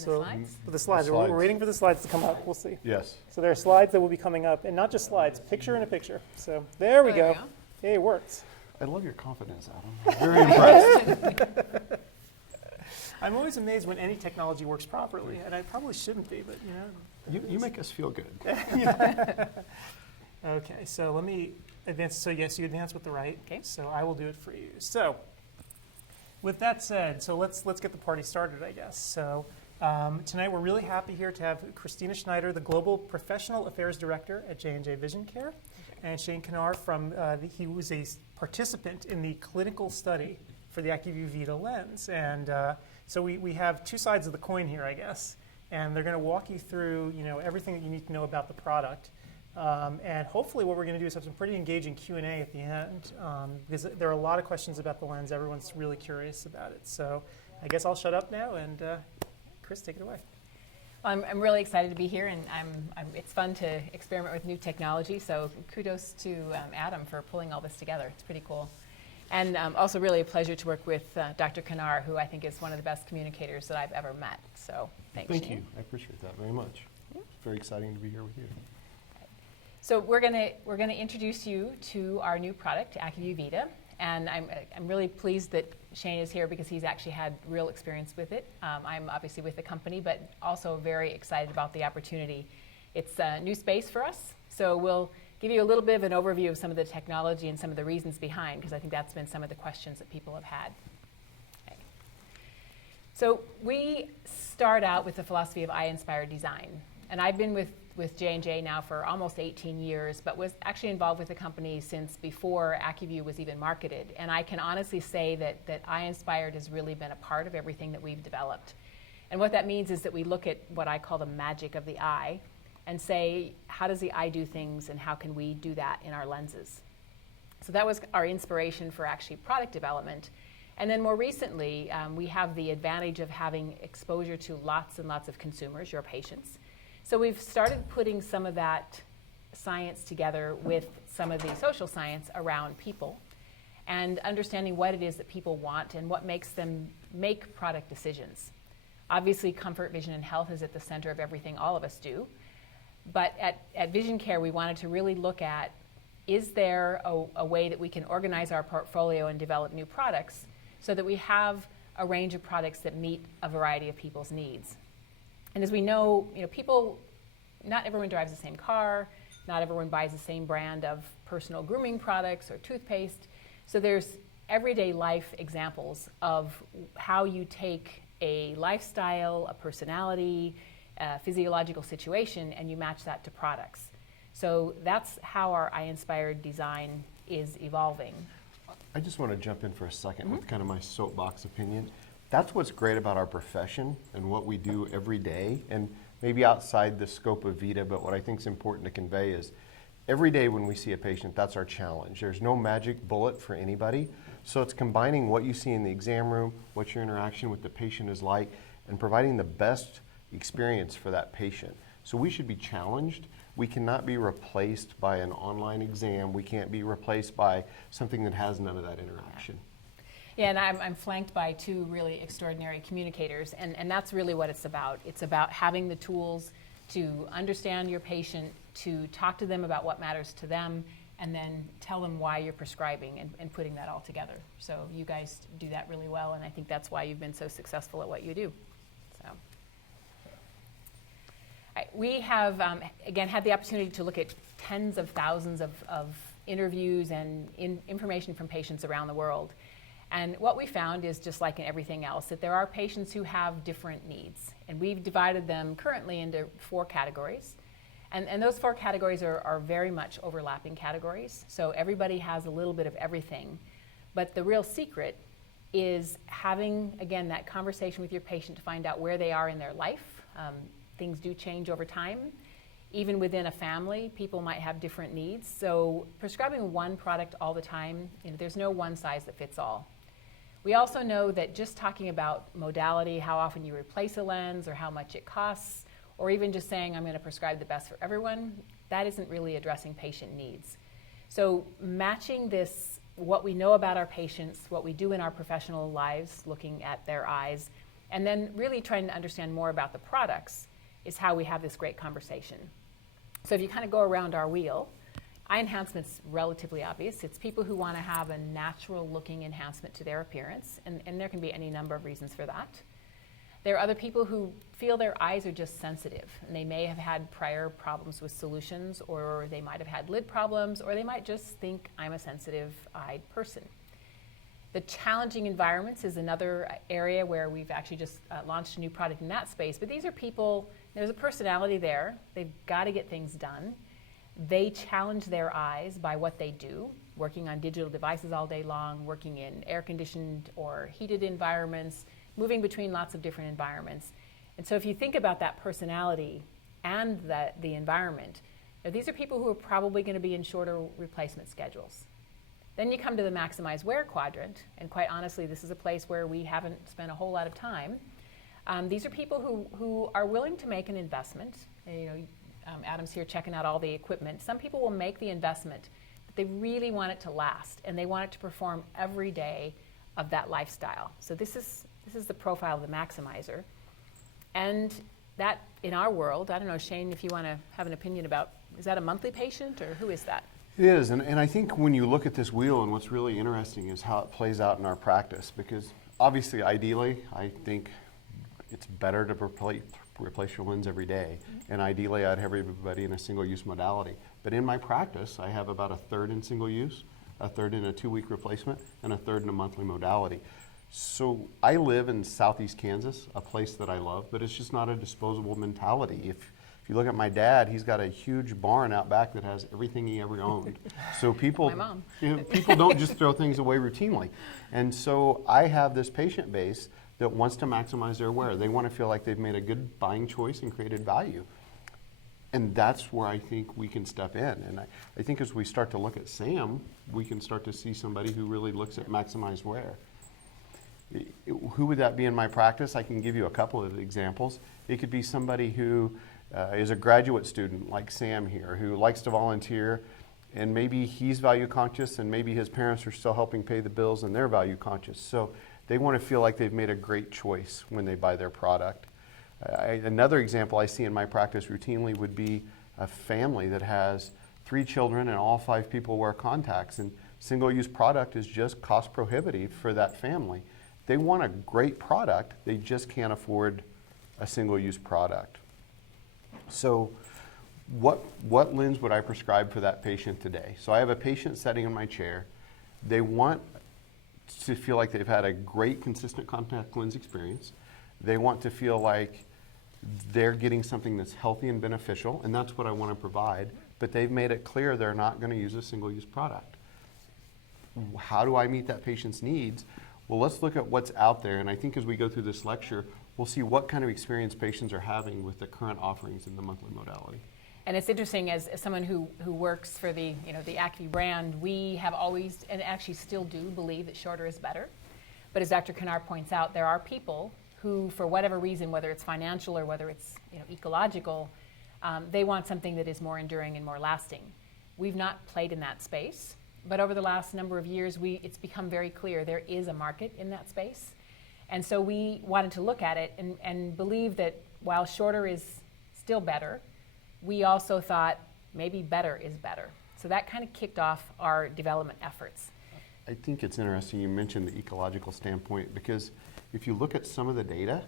So slides? for the slides, we're waiting for the slides to come up. We'll see. Yes. So there are slides that will be coming up, and not just slides, picture in a picture. So there we go. Hey, it works. I love your confidence, Adam. Very impressed. I'm always amazed when any technology works properly, and I probably shouldn't be, but You make us feel good. Okay, so let me advance. So yes, you advance with the right. Okay. So I will do it for you. So with that said, so let's get the party started, I guess. So tonight we're really happy here to have Christina Schneider, the Global Professional Affairs Director at J&J Vision Care, and Shane Kanar he was a participant in the clinical study for the ACUVUE VITA lens. And so we have two sides of the coin here, I guess. And they're going to walk you through, everything that you need to know about the product. And hopefully what we're going to do is have some pretty engaging Q&A at the end, because there are a lot of questions about the lens. Everyone's really curious about it. So I guess I'll shut up now, and Chris, take it away. Well, I'm really excited to be here, and it's fun to experiment with new technology, so kudos to Adam for pulling all this together. It's pretty cool. And also really a pleasure to work with Dr. Kanar, who I think is one of the best communicators that I've ever met. So thanks, Thank Shane. you. I appreciate that very much. Yeah. It's very exciting to be here with you. So we're gonna introduce you to our new product, ACUVUE VITA, and I'm really pleased that Shane is here because he's actually had real experience with it. I'm obviously with the company, but also very excited about the opportunity. It's a new space for us, so we'll give you a little bit of an overview of some of the technology and some of the reasons behind, because I think that's been some of the questions that people have had. Okay. So we start out with the philosophy of eye-inspired design, and I've been with J&J now for almost 18 years, but was actually involved with the company since before ACUVUE was even marketed. And I can honestly say that eye-inspired has really been a part of everything that we've developed. And what that means is that we look at what I call the magic of the eye and say, how does the eye do things, and how can we do that in our lenses? So that was our inspiration for actually product development. And then more recently, we have the advantage of having exposure to lots and lots of consumers, your patients. So we've started putting some of that science together with some of the social science around people and understanding what it is that people want and what makes them make product decisions. Obviously, comfort, vision, and health is at the center of everything all of us do. But at Vision Care, we wanted to really look at, is there a way that we can organize our portfolio and develop new products so that we have a range of products that meet a variety of people's needs? And as we know, people, not everyone drives the same car, not everyone buys the same brand of personal grooming products or toothpaste. So there's everyday life examples of how you take a lifestyle, a personality, a physiological situation, and you match that to products. So that's how our eye-inspired design is evolving. I just want to jump in for a second with kind of my soapbox opinion. That's what's great about our profession and what we do every day, and maybe outside the scope of VITA, but what I think is important to convey is every day when we see a patient, that's our challenge. There's no magic bullet for anybody, so it's combining what you see in the exam room, what your interaction with the patient is like, and providing the best experience for that patient. So we should be challenged. We cannot be replaced by an online exam. We can't be replaced by something that has none of that interaction. Yeah, and I'm flanked by two really extraordinary communicators, and that's really what it's about. It's about having the tools to understand your patient, to talk to them about what matters to them, and then tell them why you're prescribing and putting that all together. So you guys do that really well, and I think that's why you've been so successful at what you do. So. We have, again, had the opportunity to look at tens of thousands of interviews and information from patients around the world. And what we found is, just like in everything else, that there are patients who have different needs. And we've divided them currently into 4 categories. And those 4 categories are very much overlapping categories. So everybody has a little bit of everything. But the real secret is having, again, that conversation with your patient to find out where they are in their life. Things do change over time. Even within a family, people might have different needs. So prescribing one product all the time, there's no one size that fits all. We also know that just talking about modality, how often you replace a lens or how much it costs, or even just saying I'm going to prescribe the best for everyone, that isn't really addressing patient needs. So matching this, what we know about our patients, what we do in our professional lives, looking at their eyes, And then really trying to understand more about the products is how we have this great conversation. So if you kind of go around our wheel, eye enhancement's relatively obvious. It's people who want to have a natural looking enhancement to their appearance, and there can be any number of reasons for that. There are other people who feel their eyes are just sensitive, and they may have had prior problems with solutions, or they might have had lid problems, or they might just think, I'm a sensitive-eyed person. The challenging environments is another area where we've actually just launched a new product in that space. But these are people, there's a personality there. They've got to get things done. They challenge their eyes by what they do, working on digital devices all day long, working in air-conditioned or heated environments, moving between lots of different environments. And so if you think about that personality and the environment, these are people who are probably going to be in shorter replacement schedules. Then you come to the maximize wear quadrant, and quite honestly, this is a place where we haven't spent a whole lot of time. These are people who are willing to make an investment. Adam's here checking out all the equipment. Some people will make the investment, but they really want it to last, and they want it to perform every day of that lifestyle. So this is the profile of the maximizer. And that, in our world, I don't know, Shane, if you want to have an opinion about, is that a monthly patient, or who is that? It is, and I think when you look at this wheel, and what's really interesting is how it plays out in our practice, because obviously, ideally, I think it's better to replace your lens every day, and ideally, I'd have everybody in a single-use modality. But in my practice, I have about a third in single use, a third in a 2-week replacement, and a third in a monthly modality. So I live in Southeast Kansas, a place that I love, but it's just not a disposable mentality. If you look at my dad, he's got a huge barn out back that has everything he ever owned. So people, My mom. People don't just throw things away routinely. And so I have this patient base that wants to maximize their wear. They want to feel like they've made a good buying choice and created value. And that's where I think we can step in. And I think as we start to look at Sam, we can start to see somebody who really looks at maximized wear. Who would that be in my practice? I can give you a couple of examples. It could be somebody who is a graduate student like Sam here, who likes to volunteer, and maybe he's value conscious, and maybe his parents are still helping pay the bills and they're value conscious. So they want to feel like they've made a great choice when they buy their product. Another example I see in my practice routinely would be a family that has 3 children and all 5 people wear contacts, and single-use product is just cost prohibitive for that family. They want a great product, they just can't afford a single-use product. So what lens would I prescribe for that patient today? So I have a patient sitting in my chair. They want to feel like they've had a great consistent contact lens experience. They want to feel like they're getting something that's healthy and beneficial, and that's what I want to provide, but they've made it clear they're not going to use a single-use product. How do I meet that patient's needs? Well, let's look at what's out there, and I think as we go through this lecture, we'll see what kind of experience patients are having with the current offerings in the monthly modality. And it's interesting, as someone who works for the ACUVUE brand, we have always, and actually still do, believe that shorter is better. But as Dr. Kennard points out, there are people who, for whatever reason, whether it's financial or whether it's ecological, they want something that is more enduring and more lasting. We've not played in that space, but over the last number of years, it's become very clear there is a market in that space. And so we wanted to look at it and believe that while shorter is still better, we also thought maybe better is better. So that kind of kicked off our development efforts. I think it's interesting you mentioned the ecological standpoint, because if you look at some of the data,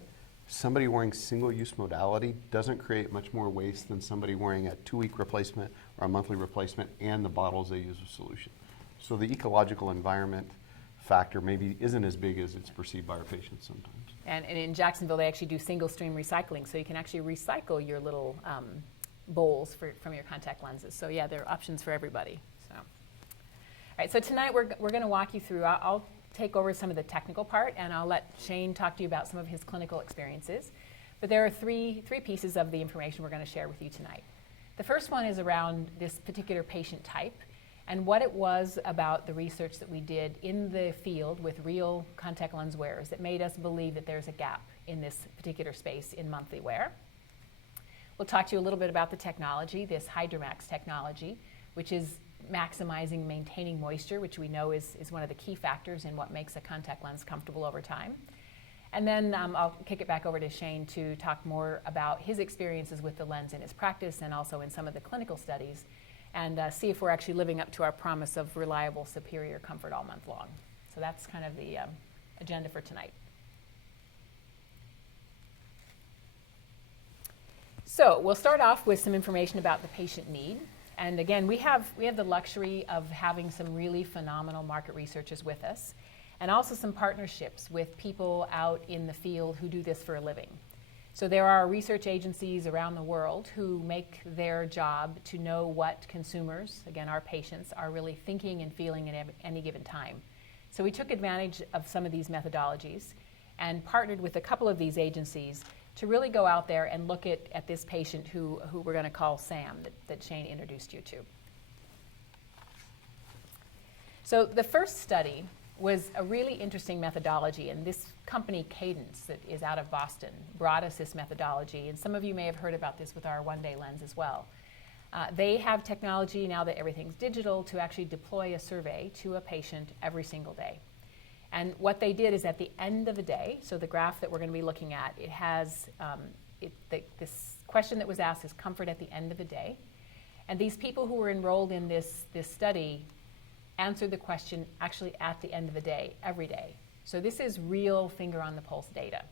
somebody wearing single-use modality doesn't create much more waste than somebody wearing a 2-week replacement or a monthly replacement and the bottles they use with solution. So the ecological environment factor maybe isn't as big as it's perceived by our patients sometimes. And in Jacksonville, they actually do single-stream recycling, so you can actually recycle your little bowls from your contact lenses. So yeah, there are options for everybody. So, all right, so tonight we're going to walk you through. I'll take over some of the technical part, and I'll let Shane talk to you about some of his clinical experiences. But there are three pieces of the information we're going to share with you tonight. The first one is around this particular patient type and what it was about the research that we did in the field with real contact lens wearers that made us believe that there's a gap in this particular space in monthly wear. We'll talk to you a little bit about the technology, this HydroMax technology, which is maximizing, maintaining moisture, which we know is one of the key factors in what makes a contact lens comfortable over time. And then I'll kick it back over to Shane to talk more about his experiences with the lens in his practice and also in some of the clinical studies, and see if we're actually living up to our promise of reliable, superior comfort all month long. So that's kind of the agenda for tonight. So we'll start off with some information about the patient need. And again, we have the luxury of having some really phenomenal market researchers with us, and also some partnerships with people out in the field who do this for a living. So there are research agencies around the world who make their job to know what consumers, again our patients, are really thinking and feeling at any given time. So we took advantage of some of these methodologies and partnered with a couple of these agencies to really go out there and look at this patient who we're going to call Sam, that Shane introduced you to. So the first study was a really interesting methodology, and this company Cadence, that is out of Boston, brought us this methodology, and some of you may have heard about this with our one-day lens as well. They have technology now that everything's digital to actually deploy a survey to a patient every single day. And what they did is at the end of the day, so the graph that we're going to be looking at, it has this question that was asked is comfort at the end of the day. And these people who were enrolled in this study answered the question actually at the end of the day, every day. So this is real finger on the pulse data.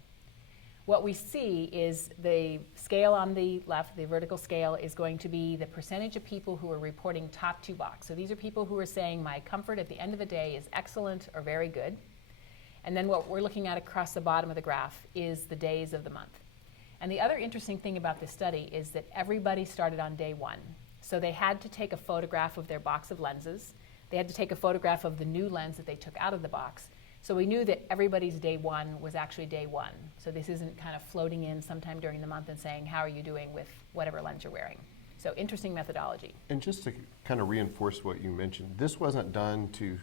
What we see is the scale on the left, the vertical scale, is going to be the percentage of people who are reporting top two box. So these are people who are saying my comfort at the end of the day is excellent or very good. And then what we're looking at across the bottom of the graph is the days of the month. And the other interesting thing about this study is that everybody started on day one. So they had to take a photograph of their box of lenses. They had to take a photograph of the new lens that they took out of the box. So we knew that everybody's day one was actually day one. So this isn't kind of floating in sometime during the month and saying, how are you doing with whatever lens you're wearing? So interesting methodology. And just to kind of reinforce what you mentioned, this wasn't done to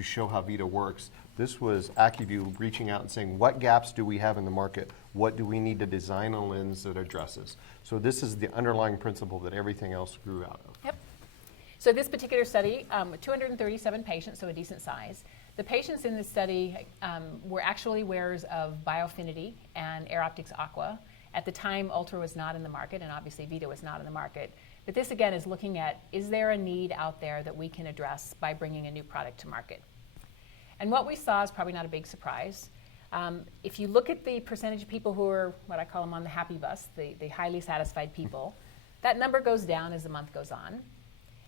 show how VITA works. This was ACUVUE reaching out and saying, what gaps do we have in the market? What do we need to design a lens that addresses? So this is the underlying principle that everything else grew out of. Yep. So this particular study, 237 patients, so a decent size. The patients in this study were actually wearers of Biofinity and Air Optics Aqua. At the time, Ultra was not in the market, and obviously VITA was not in the market. But this, again, is looking at, is there a need out there that we can address by bringing a new product to market? And what we saw is probably not a big surprise. If you look at the percentage of people who are, what I call them on the happy bus, the highly satisfied people, that number goes down as the month goes on.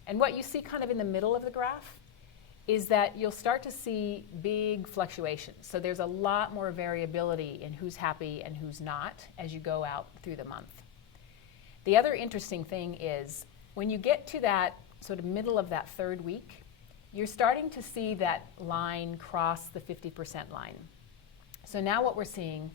And what you see kind of in the middle of the graph is that you'll start to see big fluctuations. So there's a lot more variability in who's happy and who's not as you go out through the month. The other interesting thing is when you get to that sort of middle of that third week, you're starting to see that line cross the 50% line. So now what we're seeing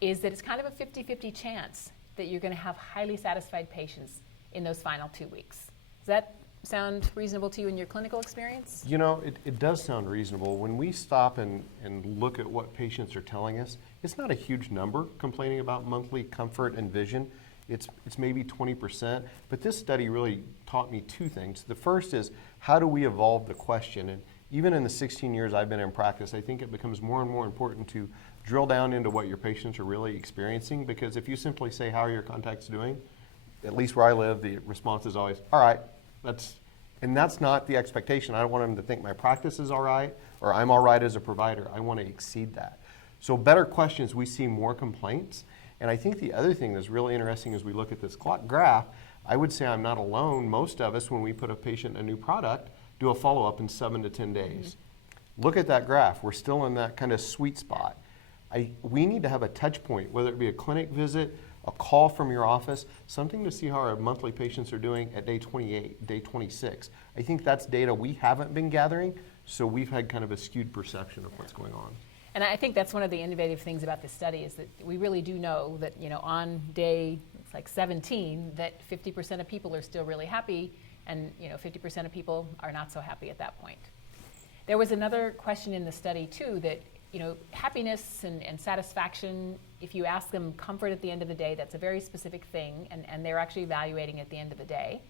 is that it's kind of a 50-50 chance that you're going to have highly satisfied patients in those final 2 weeks. Does that sound reasonable to you in your clinical experience? You know, it does sound reasonable. When we stop and look at what patients are telling us, it's not a huge number complaining about monthly comfort and vision. It's maybe 20%, but this study really taught me two things. The first is, how do we evolve the question? And even in the 16 years I've been in practice, I think it becomes more and more important to drill down into what your patients are really experiencing, because if you simply say, how are your contacts doing? At least where I live, the response is always, all right. And that's not the expectation. I don't want them to think my practice is all right or I'm all right as a provider. I want to exceed that. So better questions, we see more complaints. And I think the other thing that's really interesting as we look at this graph, I would say I'm not alone. Most of us, when we put a patient in a new product, do a follow-up in 7 to 10 days. Mm-hmm. Look at that graph. We're still in that kind of sweet spot. We need to have a touch point, whether it be a clinic visit, a call from your office, something to see how our monthly patients are doing at day 28, day 26. I think that's data we haven't been gathering, so we've had kind of a skewed perception of what's going on. And I think that's one of the innovative things about this study is that we really do know that, on day, it's like 17, that 50% of people are still really happy, and 50% of people are not so happy at that point. There was another question in the study too that happiness and satisfaction, if you ask them comfort at the end of the day, that's a very specific thing, and they're actually evaluating at the end of the day.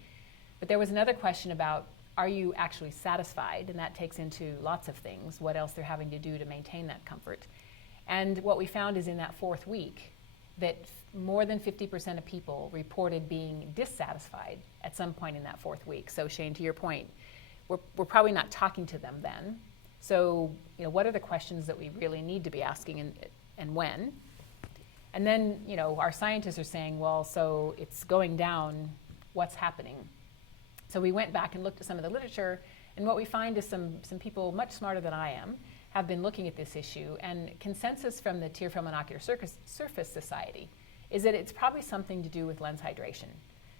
But there was another question about, are you actually satisfied? And that takes into lots of things, what else they're having to do to maintain that comfort. And what we found is in that 4th week that more than 50% of people reported being dissatisfied at some point in that 4th week. So Shane, to your point, we're probably not talking to them then. So, what are the questions that we really need to be asking and when? And then, our scientists are saying, well, so it's going down, what's happening? So we went back and looked at some of the literature, and what we find is some people much smarter than I am have been looking at this issue, and consensus from the Tear Film and Ocular Surface Society is that it's probably something to do with lens hydration.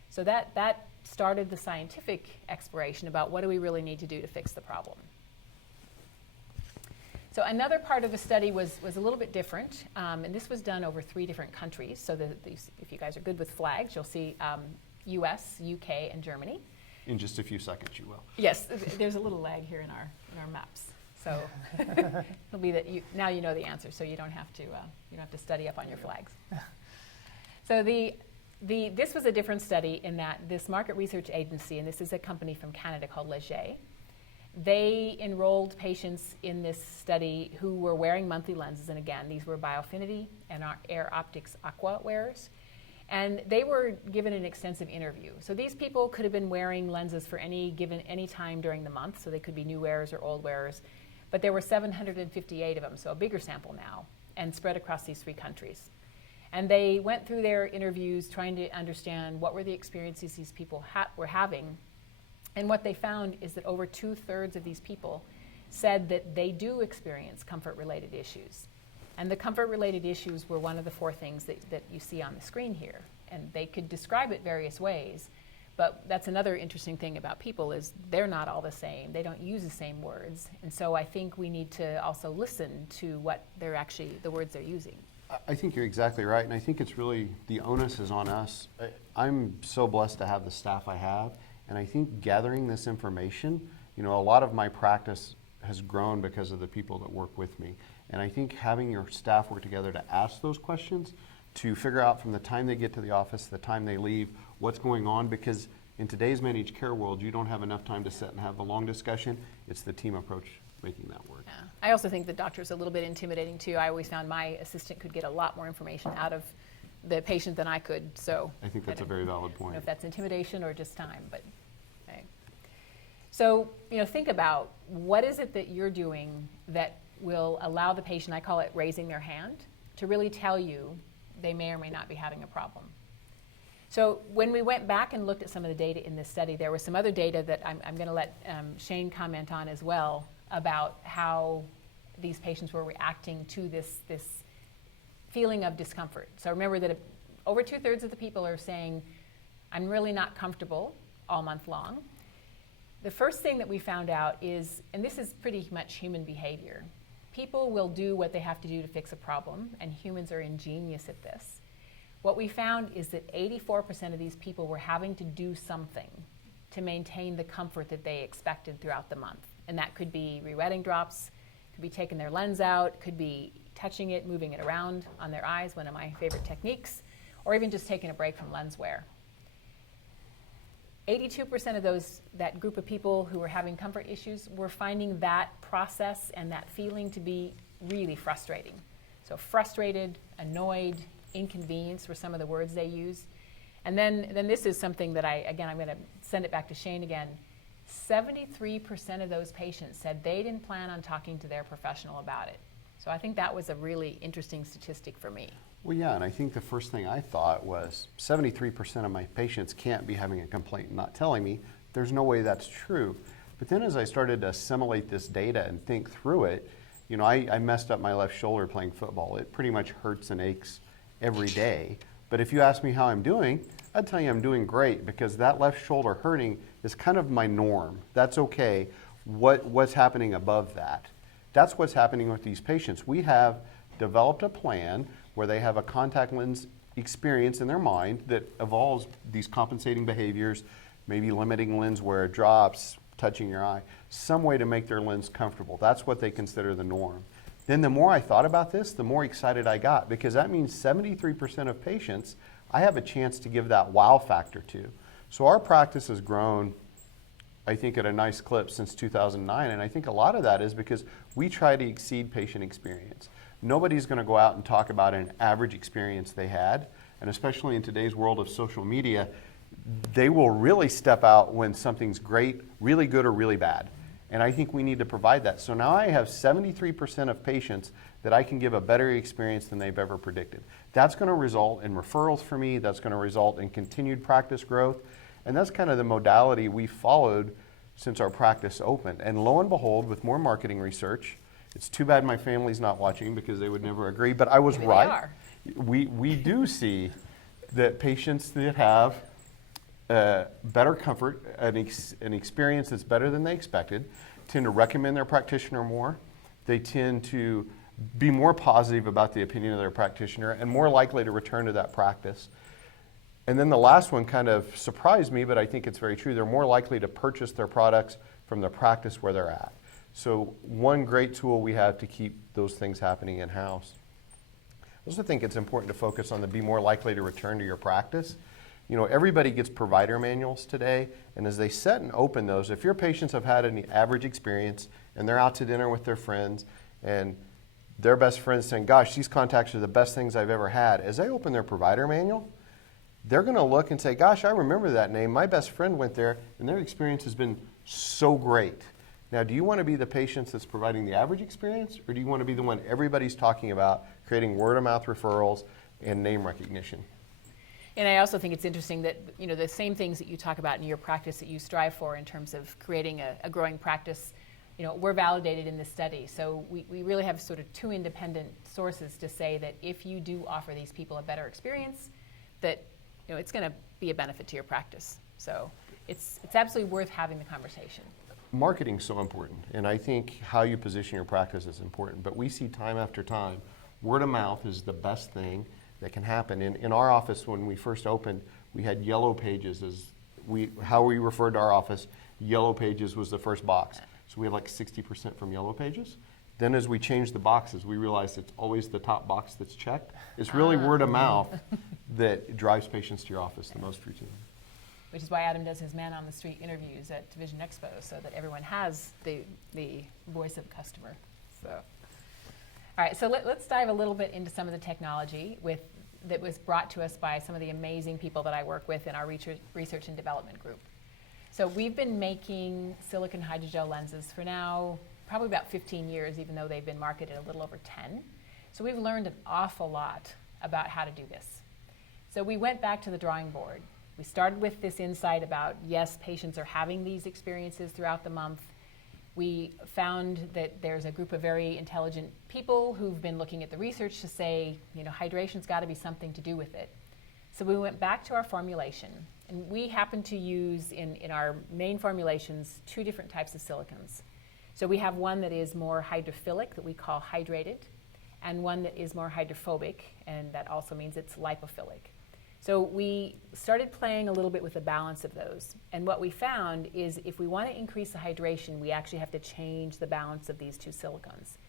So that started the scientific exploration about what do we really need to do to fix the problem. So another part of the study was a little bit different, and this was done over 3 different countries. So if you guys are good with flags, you'll see US, UK, and Germany. In just a few seconds, you will. Yes, there's a little lag here in our maps. So it'll be that now you know the answer, so you don't have to study up on your flags. So this was a different study in that this market research agency, and this is a company from Canada called Leger, they enrolled patients in this study who were wearing monthly lenses, and again, these were Biofinity and our Air Optics Aqua wearers. And they were given an extensive interview. So these people could have been wearing lenses for any time during the month, so they could be new wearers or old wearers. But there were 758 of them, so a bigger sample now, and spread across these 3 countries. And they went through their interviews trying to understand what were the experiences these people were having. And what they found is that over 2/3 of these people said that they do experience comfort-related issues. And the comfort-related issues were one of the 4 things that you see on the screen here. And they could describe it various ways, but that's another interesting thing about people is they're not all the same. They don't use the same words. And so I think we need to also listen to what the words they're using. I think you're exactly right, and I think it's really, the onus is on us. I'm so blessed to have the staff I have, and I think gathering this information, a lot of my practice has grown because of the people that work with me. And I think having your staff work together to ask those questions, to figure out from the time they get to the office, the time they leave, what's going on, because in today's managed care world, you don't have enough time to sit and have a long discussion. It's the team approach making that work. Yeah. I also think the doctor's a little bit intimidating too. I always found my assistant could get a lot more information out of the patient than I could. So I think that's a very valid point. I don't know if that's intimidation or just time, but okay. So think about what is it that you're doing that will allow the patient, I call it raising their hand, to really tell you they may or may not be having a problem. So when we went back and looked at some of the data in this study, there was some other data that I'm going to let Shane comment on as well about how these patients were reacting to this feeling of discomfort. So remember that over 2/3 of the people are saying, I'm really not comfortable all month long. The first thing that we found out is, and this is pretty much human behavior, people will do what they have to do to fix a problem, and humans are ingenious at this. What we found is that 84% of these people were having to do something to maintain the comfort that they expected throughout the month. And that could be re-wetting drops, could be taking their lens out, could be touching it, moving it around on their eyes, one of my favorite techniques, or even just taking a break from lens wear. 82% of that group of people who were having comfort issues were finding that process and that feeling to be really frustrating. So frustrated, annoyed, inconvenienced were some of the words they used. And then this is something that I'm going to send it back to Shane again. 73% of those patients said they didn't plan on talking to their professional about it. So I think that was a really interesting statistic for me. Well, yeah, and I think the first thing I thought was 73% of my patients can't be having a complaint and not telling me. There's no way that's true. But then as I started to assimilate this data and think through it, I messed up my left shoulder playing football. It pretty much hurts and aches every day. But if you ask me how I'm doing, I'd tell you I'm doing great, because that left shoulder hurting is kind of my norm. That's okay. What's happening above that? That's what's happening with these patients. We have developed a plan where they have a contact lens experience in their mind that evolves these compensating behaviors, maybe limiting lens wear, drops, touching your eye, some way to make their lens comfortable. That's what they consider the norm. Then the more I thought about this, the more excited I got, because that means 73% of patients I have a chance to give that wow factor to. So our practice has grown, I think, at a nice clip since 2009, and I think a lot of that is because we try to exceed patient experience. nobody's going to go out and talk about an average experience they had. And especially in today's world of social media, they will really step out when something's great, really good, or really bad. And I think we need to provide that. So now I have 73% of patients that I can give a better experience than they've ever predicted. That's going to result in referrals for me. That's going to result in continued practice growth. And that's kind of the modality we followed since our practice opened. And lo and behold, with more marketing research, it's too bad my family's not watching because they would never agree, but I was Maybe right. they are. We do see that patients that have better comfort, an experience that's better than they expected, tend to recommend their practitioner more. They tend to be more positive about the opinion of their practitioner and more likely to return to that practice. And then the last one kind of surprised me, but I think it's very true. They're more likely to purchase their products from the practice where they're at. So one great tool we have to keep those things happening in-house. I also think it's important to focus on the be more likely to return to your practice. You know, everybody gets provider manuals today, and as they set and open those, if your patients have had an average experience and they're out to dinner with their friends and their best friends saying, gosh, these contacts are the best things I've ever had, as they open their provider manual, they're going to look and say, gosh, I remember that name. My best friend went there, and their experience has been so great. Now, do you want to be the patient that's providing the average experience, or do you want to be the one everybody's talking about, creating word-of-mouth referrals and name recognition? And I also think it's interesting that, you know, the same things that you talk about in your practice that you strive for in terms of creating a growing practice, you know, were validated in this study. So we really have sort of two independent sources to say that if you do offer these people a better experience, that, you know, it's going to be a benefit to your practice. So it's absolutely worth having the conversation. Marketing's so important, and I think how you position your practice is important. But we see time after time, word of mouth is the best thing that can happen. In our office, when we first opened, we had yellow pages as how we referred to our office. Yellow pages was the first box. So we had like 60% from yellow pages. Then as we changed the boxes, we realized it's always the top box that's checked. It's really word of mouth that drives patients to your office the most routinely. Which is why Adam does his man on the street interviews at Division Expo, so that everyone has the voice of the customer. So, all right, so let's dive a little bit into some of the technology that was brought to us by some of the amazing people that I work with in our research and development group. So we've been making silicone hydrogel lenses for now probably about 15 years, even though they've been marketed a little over 10. So we've learned an awful lot about how to do this. So we went back to the drawing board. We started with this insight about, yes, patients are having these experiences throughout the month. We found that there's a group of very intelligent people who've been looking at the research to say, you know, hydration's got to be something to do with it. So we went back to our formulation, and we happen to use in our main formulations 2 different types of silicons. So we have one that is more hydrophilic that we call hydrated, and one that is more hydrophobic, and that also means it's lipophilic. So we started playing a little bit with the balance of those. And what we found is if we want to increase the hydration, we actually have to change the balance of these 2 silicons.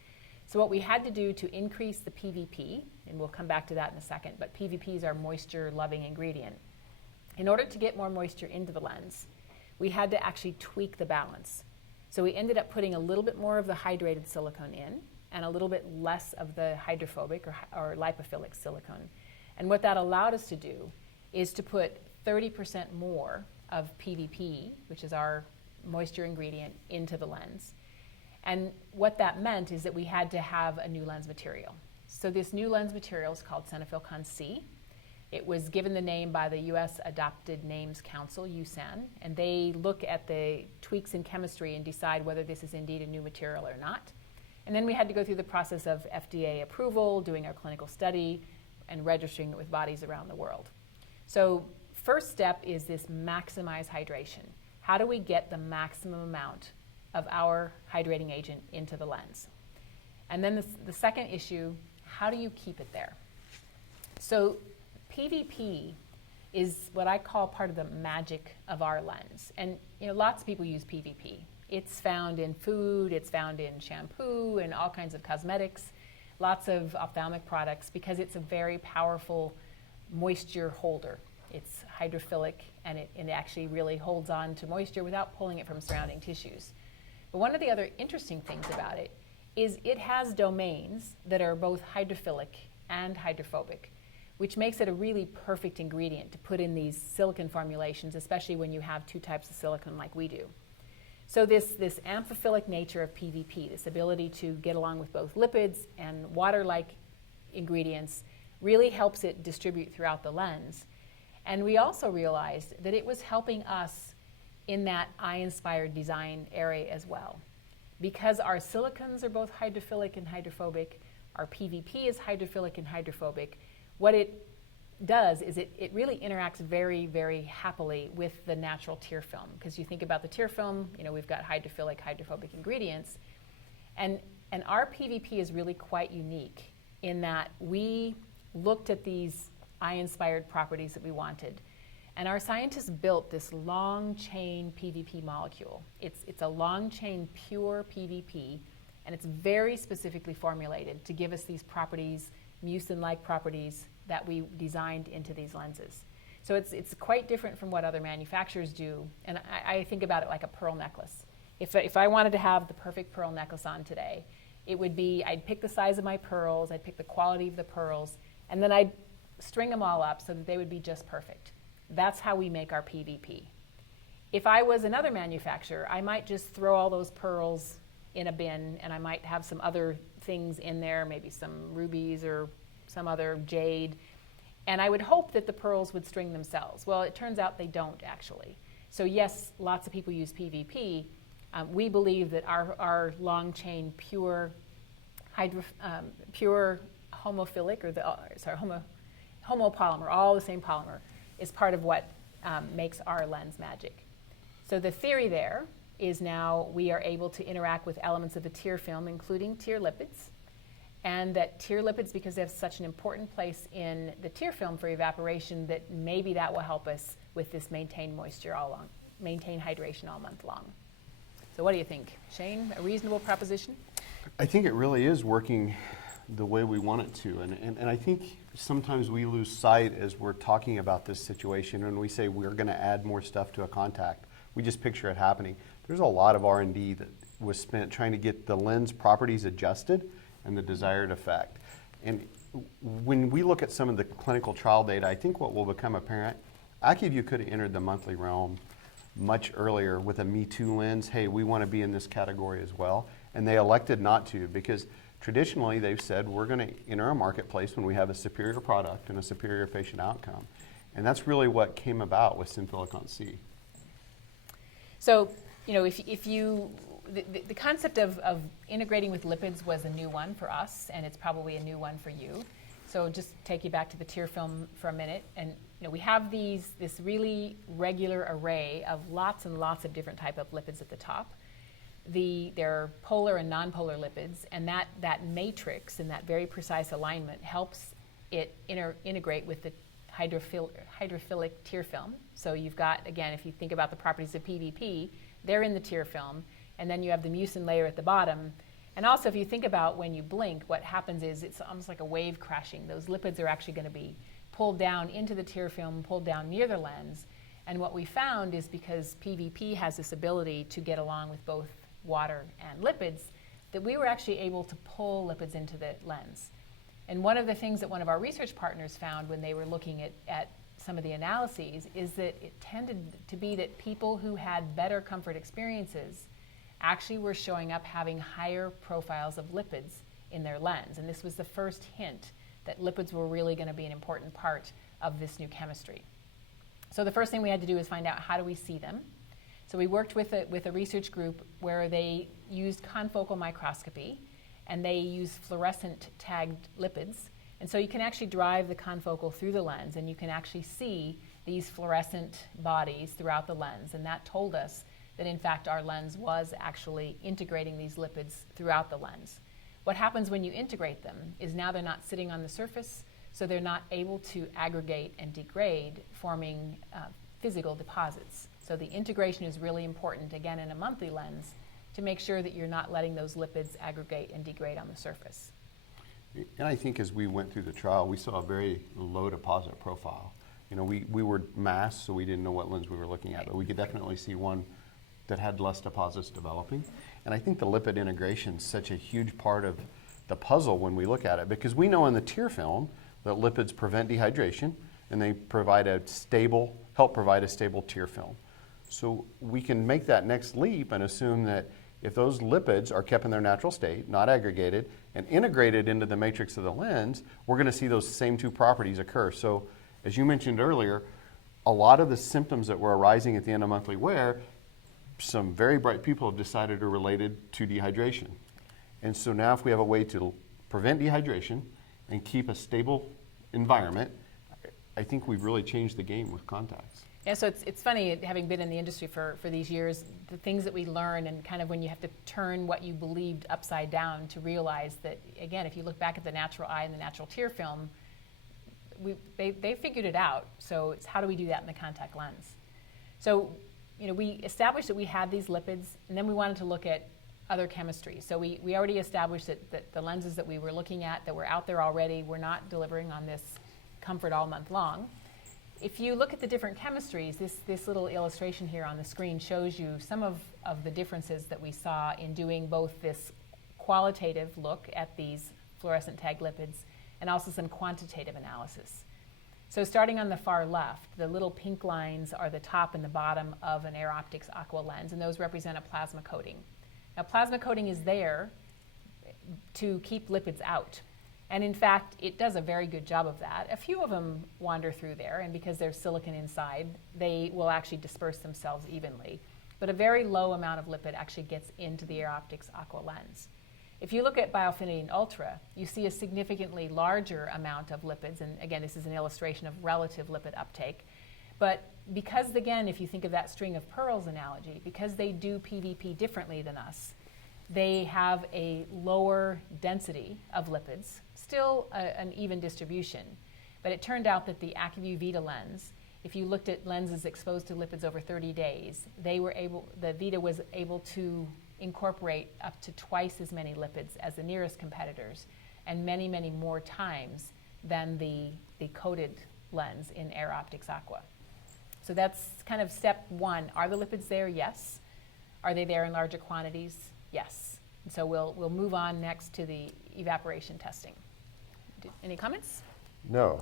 So what we had to do to increase the PVP, and we'll come back to that in a second, but PVP is our moisture-loving ingredient. In order to get more moisture into the lens, we had to actually tweak the balance. So we ended up putting a little bit more of the hydrated silicone in and a little bit less of the hydrophobic or lipophilic silicone. And what that allowed us to do is to put 30% more of PVP, which is our moisture ingredient, into the lens. And what that meant is that we had to have a new lens material. So this new lens material is called Senofilcon C. It was given the name by the U.S. Adopted Names Council, USAN, and they look at the tweaks in chemistry and decide whether this is indeed a new material or not. And then we had to go through the process of FDA approval, doing our clinical study, and registering it with bodies around the world. So first step is this maximize hydration. How do we get the maximum amount of our hydrating agent into the lens? And then the second issue, how do you keep it there? So PVP is what I call part of the magic of our lens. And you know, lots of people use PVP. It's found in food, it's found in shampoo and all kinds of cosmetics, lots of ophthalmic products, because it's a very powerful moisture holder. It's hydrophilic, and it actually really holds on to moisture without pulling it from surrounding tissues. But one of the other interesting things about it is it has domains that are both hydrophilic and hydrophobic, which makes it a really perfect ingredient to put in these silicon formulations, especially when you have two types of silicon like we do. So this amphiphilic nature of PVP, this ability to get along with both lipids and water-like ingredients, really helps it distribute throughout the lens. And we also realized that it was helping us in that eye-inspired design area as well. Because our silicons are both hydrophilic and hydrophobic, our PVP is hydrophilic and hydrophobic, what it does is it really interacts very, very happily with the natural tear film. Because you think about the tear film, we've got hydrophilic, hydrophobic ingredients. And our PVP is really quite unique in that we looked at these eye-inspired properties that we wanted. And our scientists built this long-chain PVP molecule. It's a long-chain pure PVP, and it's very specifically formulated to give us these properties, mucin-like properties, that we designed into these lenses. So it's quite different from what other manufacturers do, and I think about it like a pearl necklace. If I wanted to have the perfect pearl necklace on today, it would be, I'd pick the size of my pearls, I'd pick the quality of the pearls, and then I'd string them all up so that they would be just perfect. That's how we make our PVP. If I was another manufacturer, I might just throw all those pearls in a bin, and I might have some other things in there, maybe some rubies or some other jade, and I would hope that the pearls would string themselves. Well, it turns out they don't actually. So yes, lots of people use PVP. We believe that our long chain pure homophilic, or homopolymer, all the same polymer, is part of what makes our lens magic. So the theory there is now we are able to interact with elements of the tear film, including tear lipids, and that tear lipids, because they have such an important place in the tear film for evaporation, that maybe that will help us with this maintain moisture maintain hydration all month long. So what do you think, Shane? A reasonable proposition? I think it really is working the way we want it to. And I think sometimes we lose sight as we're talking about this situation, and we say we're going to add more stuff to a contact. We just picture it happening. There's a lot of R&D that was spent trying to get the lens properties adjusted and the desired effect. And when we look at some of the clinical trial data, I think what will become apparent, ACUVUE could have entered the monthly realm much earlier with a Me Too lens. Hey, we want to be in this category as well. And they elected not to, because traditionally they've said we're going to enter a marketplace when we have a superior product and a superior patient outcome. And that's really what came about with Synthelicon C. So, the concept of integrating with lipids was a new one for us, and it's probably a new one for you. So just take you back to the tear film for a minute, and we have this really regular array of lots and lots of different type of lipids at the top. There are polar and nonpolar lipids, and that matrix and that very precise alignment helps it integrate with the hydrophilic tear film. So you've got, again, if you think about the properties of PVP, they're in the tear film, and then you have the mucin layer at the bottom. And also, if you think about when you blink, what happens is it's almost like a wave crashing. Those lipids are actually going to be pulled down into the tear film, pulled down near the lens. And what we found is because PVP has this ability to get along with both water and lipids, that we were actually able to pull lipids into the lens. And one of the things that one of our research partners found when they were looking at some of the analyses is that it tended to be that people who had better comfort experiences actually were showing up having higher profiles of lipids in their lens. And this was the first hint that lipids were really going to be an important part of this new chemistry. So the first thing we had to do is find out, how do we see them? So we worked with a research group where they used confocal microscopy, and they used fluorescent tagged lipids. And so you can actually drive the confocal through the lens, and you can actually see these fluorescent bodies throughout the lens. And that told us that in fact our lens was actually integrating these lipids throughout the lens. What happens when you integrate them is now they're not sitting on the surface, so they're not able to aggregate and degrade, forming physical deposits. So the integration is really important, again, in a monthly lens, to make sure that you're not letting those lipids aggregate and degrade on the surface. And I think as we went through the trial, we saw a very low deposit profile. We were masked, so we didn't know what lens we were looking at, but we could definitely see one that had less deposits developing. And I think the lipid integration is such a huge part of the puzzle when we look at it, because we know in the tear film that lipids prevent dehydration and they help provide a stable tear film. So we can make that next leap and assume that if those lipids are kept in their natural state, not aggregated, and integrated into the matrix of the lens, we're going to see those same two properties occur. So as you mentioned earlier, a lot of the symptoms that were arising at the end of monthly wear, some very bright people have decided are related to dehydration. And so now if we have a way to prevent dehydration and keep a stable environment, I think we've really changed the game with contacts. Yeah, so it's funny, having been in the industry for these years, the things that we learn and kind of when you have to turn what you believed upside down to realize that, again, if you look back at the natural eye and the natural tear film, they figured it out. So it's how do we do that in the contact lens? So, we established that we had these lipids, and then we wanted to look at other chemistry. So we already established that the lenses that we were looking at that were out there already were not delivering on this comfort all month long. If you look at the different chemistries, this little illustration here on the screen shows you some of the differences that we saw in doing both this qualitative look at these fluorescent tag lipids and also some quantitative analysis. So starting on the far left, the little pink lines are the top and the bottom of an Air Optics Aqua lens, and those represent a plasma coating. Now, plasma coating is there to keep lipids out. And in fact, it does a very good job of that. A few of them wander through there, and because there's silicon inside, they will actually disperse themselves evenly. But a very low amount of lipid actually gets into the Air Optics Aqua lens. If you look at Biofinity and Ultra, you see a significantly larger amount of lipids, and again, this is an illustration of relative lipid uptake. But because, again, if you think of that string of pearls analogy, because they do PVP differently than us, they have a lower density of lipids, still an even distribution. But it turned out that the ACUVUE VITA lens, if you looked at lenses exposed to lipids over 30 days, the VITA was able to incorporate up to twice as many lipids as the nearest competitors, and many, many more times than the coated lens in Air Optics Aqua. So that's kind of step one. Are the lipids there? Yes. Are they there in larger quantities? Yes. And so we'll move on next to the evaporation testing. Any comments? No,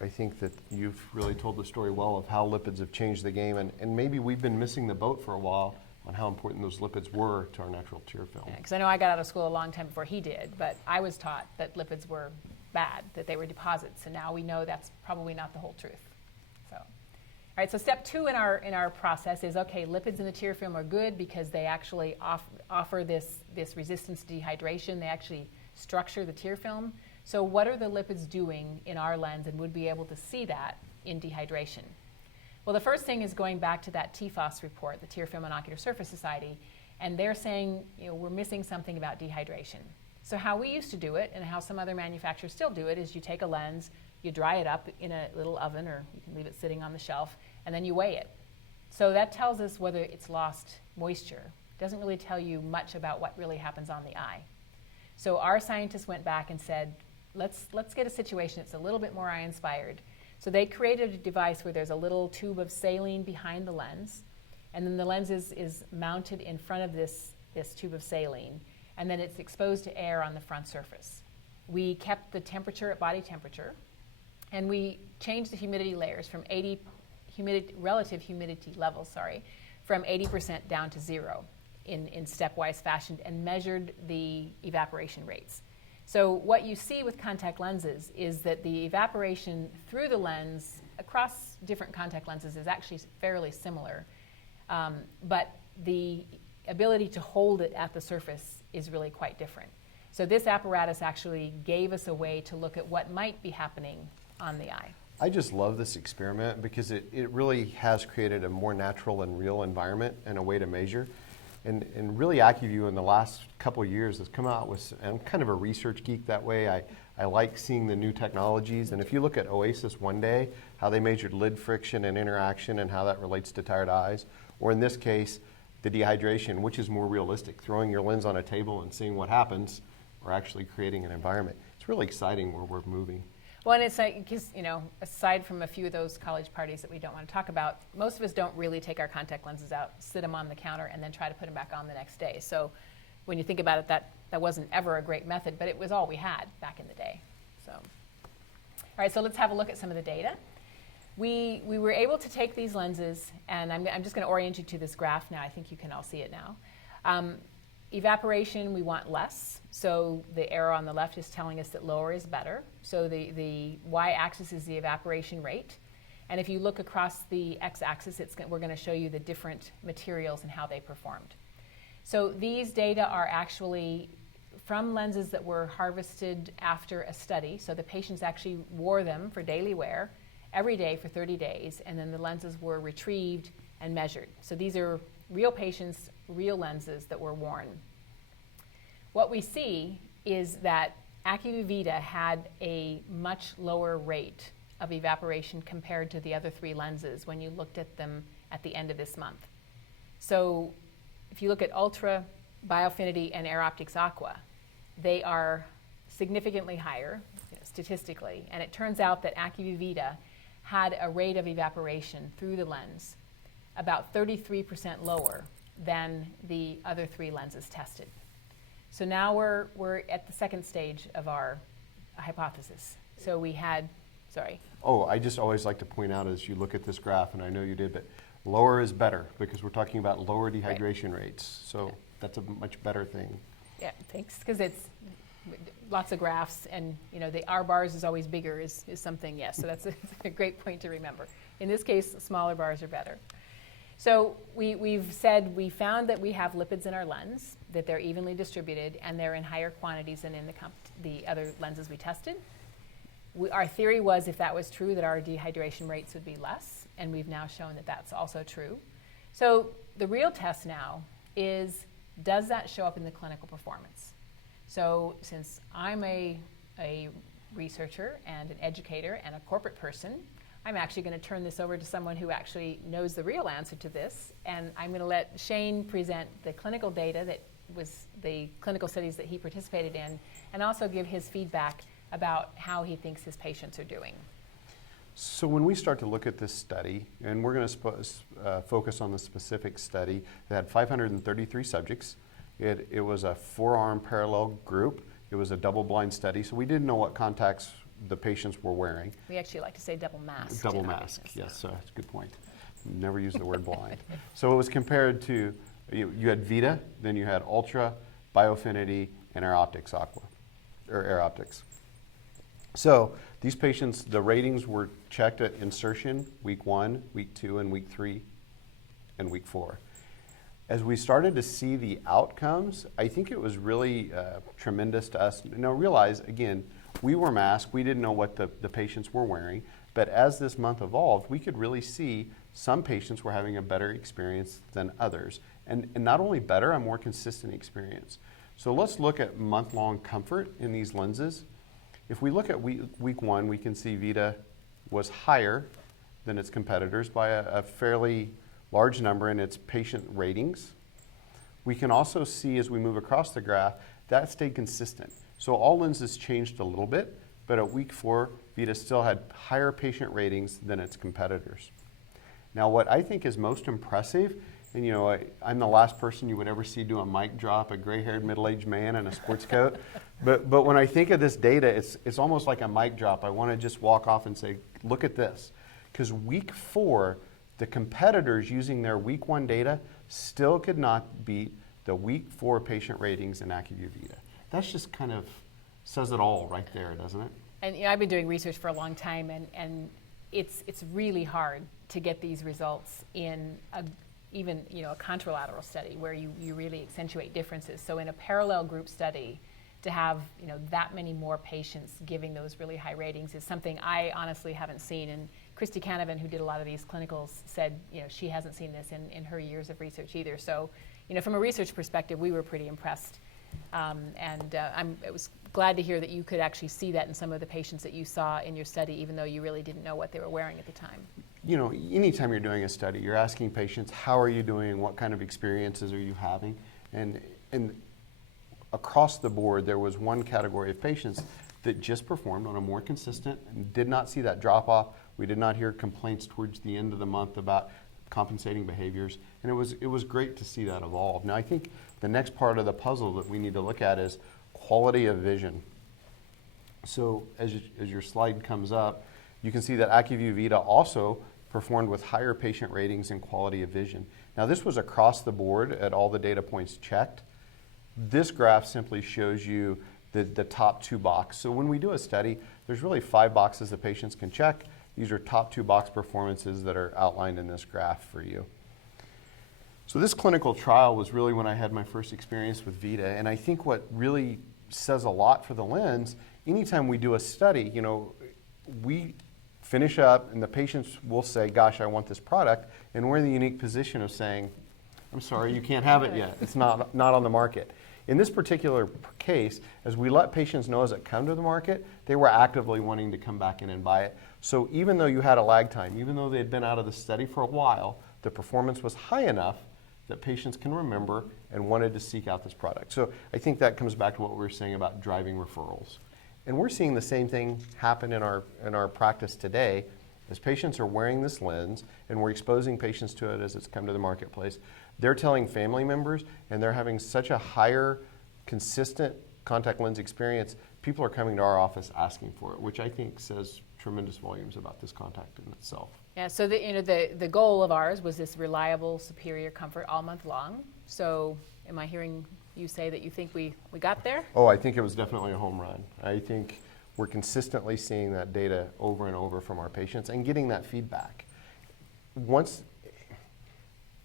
I think that you've really told the story well of how lipids have changed the game, and maybe we've been missing the boat for a while on how important those lipids were to our natural tear film. Because I know I got out of school a long time before he did, but I was taught that lipids were bad, that they were deposits, and now we know that's probably not the whole truth. So, all right, so step two in our process is, okay, lipids in the tear film are good because they actually offer this resistance to dehydration. They actually structure the tear film. So what are the lipids doing in our lens, and would we be able to see that in dehydration? Well, the first thing is going back to that TFOS report, the Tear Film and Ocular Surface Society, and they're saying, we're missing something about dehydration. So how we used to do it, and how some other manufacturers still do it, is you take a lens, you dry it up in a little oven, or you can leave it sitting on the shelf, and then you weigh it. So that tells us whether it's lost moisture. It doesn't really tell you much about what really happens on the eye. So our scientists went back and said, let's get a situation that's a little bit more eye-inspired. So they created a device where there's a little tube of saline behind the lens, and then the lens is mounted in front of this tube of saline, and then it's exposed to air on the front surface. We kept the temperature at body temperature, and we changed the humidity layers from relative humidity levels, from 80% down to 0 in stepwise fashion, and measured the evaporation rates. So what you see with contact lenses is that the evaporation through the lens across different contact lenses is actually fairly similar, but the ability to hold it at the surface is really quite different. So this apparatus actually gave us a way to look at what might be happening on the eye. I just love this experiment because it really has created a more natural and real environment and a way to measure. And really, ACUVUE in the last couple of years has come out with, I'm kind of a research geek that way. I like seeing the new technologies. And if you look at Oasis one day, how they measured lid friction and interaction and how that relates to tired eyes, or in this case, the dehydration, which is more realistic, throwing your lens on a table and seeing what happens, or actually creating an environment. It's really exciting where we're moving. Well, and it's like, because, aside from a few of those college parties that we don't want to talk about, most of us don't really take our contact lenses out, sit them on the counter, and then try to put them back on the next day. So when you think about it, that wasn't ever a great method, but it was all we had back in the day. So, all right, so let's have a look at some of the data. We were able to take these lenses, and I'm just going to orient you to this graph now. I think you can all see it now. Evaporation, we want less. So the arrow on the left is telling us that lower is better. So the y-axis is the evaporation rate. And if you look across the x-axis, we're going to show you the different materials and how they performed. So these data are actually from lenses that were harvested after a study. So the patients actually wore them for daily wear every day for 30 days, and then the lenses were retrieved and measured. So these are real patients, real lenses that were worn. What we see is that ACUVUE VITA had a much lower rate of evaporation compared to the other 3 lenses when you looked at them at the end of this month. So if you look at Ultra, Biofinity, and Air Optics Aqua, they are significantly higher statistically, and it turns out that ACUVUE VITA had a rate of evaporation through the lens about 33% lower than the other 3 lenses tested. So now we're at the second stage of our hypothesis. So we had, sorry. Oh, I just always like to point out as you look at this graph, and I know you did, but lower is better because we're talking about lower dehydration rates. So that's a much better thing. Yeah, thanks, because it's lots of graphs, and the R bars is always bigger is something, yes. So that's a great point to remember. In this case, smaller bars are better. So we've said we found that we have lipids in our lens, that they're evenly distributed, and they're in higher quantities than in the other lenses we tested. Our theory was, if that was true, that our dehydration rates would be less, and we've now shown that that's also true. So the real test now is, does that show up in the clinical performance? So since I'm a researcher and an educator and a corporate person, I'm actually going to turn this over to someone who actually knows the real answer to this, and I'm going to let Shane present the clinical data that was the clinical studies that he participated in, and also give his feedback about how he thinks his patients are doing. So when we start to look at this study, and we're going to focus on the specific study that had 533 subjects. It was a 4-arm parallel group. It was a double-blind study, so we didn't know what contacts the patients were wearing. We actually like to say double mask. Double mask, yes, that's a good point. Never use the word blind. So it was compared to, you had VITA, then you had Ultra, Biofinity, and Air Optics Aqua, or Air Optics. So these patients, the ratings were checked at insertion, week 1, week 2, and week 3, and week 4. As we started to see the outcomes, I think it was really tremendous to us. Now realize, again, we were masked, we didn't know what the patients were wearing, but as this month evolved, we could really see some patients were having a better experience than others. And not only better, a more consistent experience. So let's look at month-long comfort in these lenses. If we look at week 1, we can see VITA was higher than its competitors by a fairly large number in its patient ratings. We can also see as we move across the graph, that stayed consistent. So all lenses changed a little bit, but at week 4, VITA still had higher patient ratings than its competitors. Now what I think is most impressive, and I'm the last person you would ever see do a mic drop, a gray-haired middle-aged man in a sports coat, but when I think of this data, it's almost like a mic drop. I want to just walk off and say, look at this. Because week 4, the competitors using their week 1 data still could not beat the week 4 patient ratings in ACUVUE VITA. That's just kind of says it all right there, doesn't it? And I've been doing research for a long time, and it's really hard to get these results in even a contralateral study where you really accentuate differences. So in a parallel group study, to have that many more patients giving those really high ratings is something I honestly haven't seen. And Christy Canavan, who did a lot of these clinicals, said she hasn't seen this in her years of research either. So from a research perspective, we were pretty impressed. I was glad to hear that you could actually see that in some of the patients that you saw in your study, even though you really didn't know what they were wearing at the time. Anytime you're doing a study, you're asking patients, how are you doing? What kind of experiences are you having? And across the board, there was one category of patients that just performed on a more consistent and did not see that drop off. We did not hear complaints towards the end of the month about compensating behaviors, and it was great to see that evolve. Now I think the next part of the puzzle that we need to look at is quality of vision. So as your slide comes up, you can see that ACUVUE VITA also performed with higher patient ratings and quality of vision. Now this was across the board at all the data points checked. This graph simply shows you the top 2 boxes. So when we do a study, there's really 5 boxes that patients can check. These are top 2 box performances that are outlined in this graph for you. So this clinical trial was really when I had my first experience with VITA, and I think what really says a lot for the lens, anytime we do a study, you know, we finish up and the patients will say, gosh, I want this product, and we're in the unique position of saying, I'm sorry, you can't have it yet. It's not on the market. In this particular case, as we let patients know as it come to the market, they were actively wanting to come back in and buy it. So even though you had a lag time, even though they had been out of the study for a while, the performance was high enough that patients can remember and wanted to seek out this product. So I think that comes back to what we were saying about driving referrals. And we're seeing the same thing happen in our practice today as patients are wearing this lens and we're exposing patients to it as it's come to the marketplace. They're telling family members and they're having such a higher, consistent contact lens experience, people are coming to our office asking for it, which I think says tremendous volumes about this contact in itself. Yeah, so the goal of ours was this reliable, superior comfort all month long. So am I hearing you say that you think we got there? Oh, I think it was definitely a home run. I think we're consistently seeing that data over and over from our patients and getting that feedback.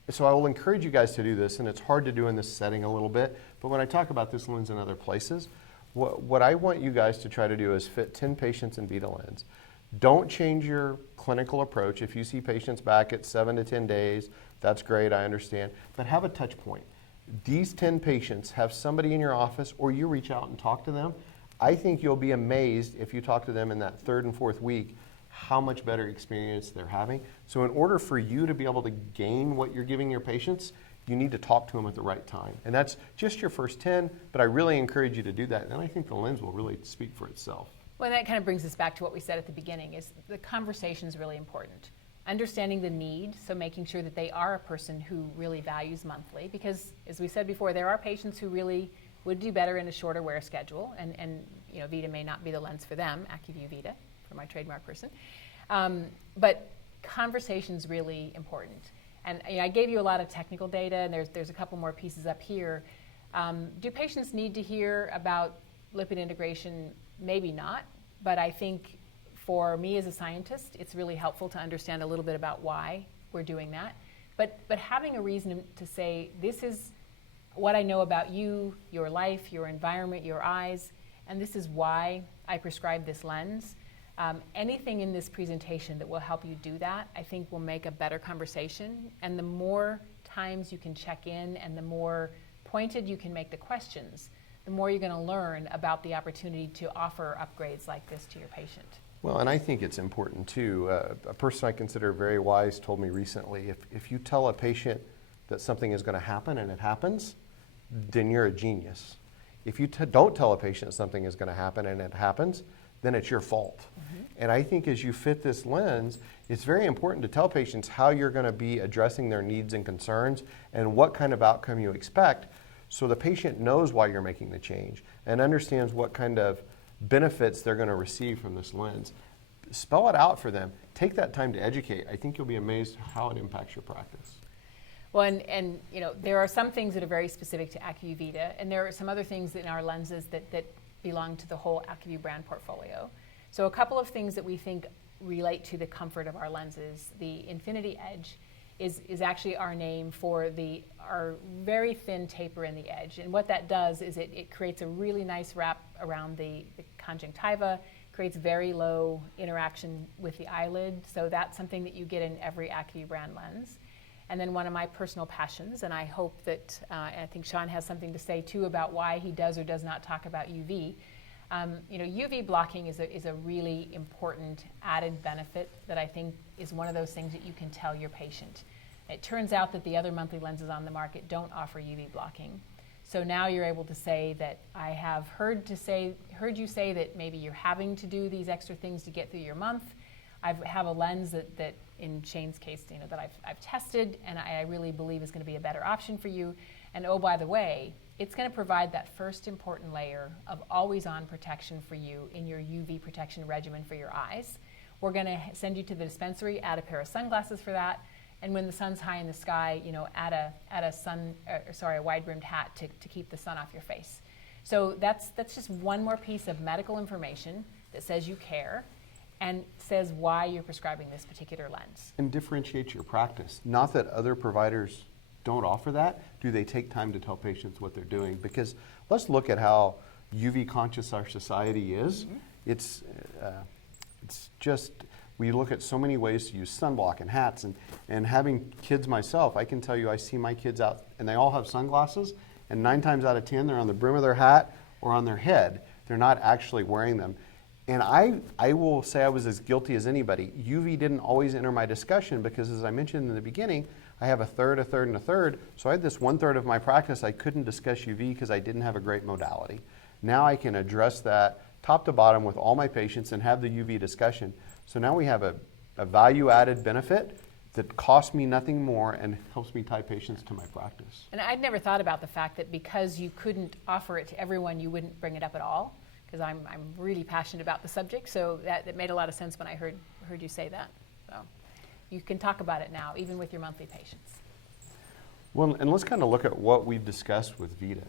So I will encourage you guys to do this, and it's hard to do in this setting a little bit, but when I talk about this lens in other places, what I want you guys to try to do is fit 10 patients in VITA lens. Don't change your clinical approach. If you see patients back at 7 to 10 days, that's great, I understand, but have a touch point. These 10 patients, have somebody in your office or you reach out and talk to them. I think you'll be amazed if you talk to them in that 3rd and 4th week how much better experience they're having. So in order for you to be able to gain what you're giving your patients, you need to talk to them at the right time. And that's just your first 10, but I really encourage you to do that. And I think the lens will really speak for itself. Well, that kind of brings us back to what we said at the beginning, is the conversation is really important. Understanding the need, so making sure that they are a person who really values monthly, because as we said before, there are patients who really would do better in a shorter wear schedule, and you know, VITA may not be the lens for them, ACUVUE VITA, for my trademark person. But conversation's really important. And you know, I gave you a lot of technical data, and there's a couple more pieces up here. Do patients need to hear about lipid integration? Maybe not, but I think for me as a scientist, it's really helpful to understand a little bit about why we're doing that. But having a reason to say, this is what I know about you, your life, your environment, your eyes, and this is why I prescribe this lens. Anything in this presentation that will help you do that, I think will make a better conversation. And the more times you can check in and the more pointed you can make the questions, the more you're going to learn about the opportunity to offer upgrades like this to your patient. Well, and I think it's important too. A person I consider very wise told me recently, if you tell a patient that something is going to happen and it happens, then you're a genius. If you don't tell a patient something is going to happen and it happens, then it's your fault. Mm-hmm. And I think as you fit this lens, it's very important to tell patients how you're going to be addressing their needs and concerns and what kind of outcome you expect, so the patient knows why you're making the change and understands what kind of benefits they're going to receive from this lens. Spell it out for them. Take that time to educate. I think you'll be amazed how it impacts your practice. Well, and you know, there are some things that are very specific to ACUVUE VITA, and there are some other things in our lenses that belong to the whole ACUVUE brand portfolio. So a couple of things that we think relate to the comfort of our lenses. The Infinity Edge is actually our name for our very thin taper in the edge. And what that does is it creates a really nice wrap around the conjunctiva, creates very low interaction with the eyelid. So that's something that you get in every ACUVUE brand lens. And then one of my personal passions, and I hope that, and I think Sean has something to say too about why he does or does not talk about UV. You know, UV blocking is a really important added benefit that I think is one of those things that you can tell your patient. It turns out that the other monthly lenses on the market don't offer UV blocking. So now you're able to say that I have heard you say that maybe you're having to do these extra things to get through your month. I have a lens that in Shane's case, that I've tested and I really believe is going to be a better option for you. And oh, by the way, it's going to provide that first important layer of always-on protection for you in your UV protection regimen for your eyes. We're going to send you to the dispensary, add a pair of sunglasses for that, and when the sun's high in the sky, add a wide-brimmed hat to keep the sun off your face. So that's just one more piece of medical information that says you care and says why you're prescribing this particular lens. And differentiate your practice. Not that other providers don't offer that. Do they take time to tell patients what they're doing? Because let's look at how UV conscious our society is. Mm-hmm. It's just, we look at so many ways to use sunblock and hats, and having kids myself, I can tell you I see my kids out and they all have sunglasses, and 9 times out of 10 they're on the brim of their hat or on their head. They're not actually wearing them. And I will say I was as guilty as anybody. UV didn't always enter my discussion because, as I mentioned in the beginning, I have a third, and a third. So I had this 1/3 of my practice I couldn't discuss UV because I didn't have a great modality. Now I can address that top to bottom with all my patients and have the UV discussion. So now we have a value-added benefit that costs me nothing more and helps me tie patients to my practice. And I'd never thought about the fact that because you couldn't offer it to everyone, you wouldn't bring it up at all, because I'm really passionate about the subject. So that made a lot of sense when I heard you say that. So you can talk about it now, even with your monthly patients. Well, and let's kind of look at what we've discussed with VITA.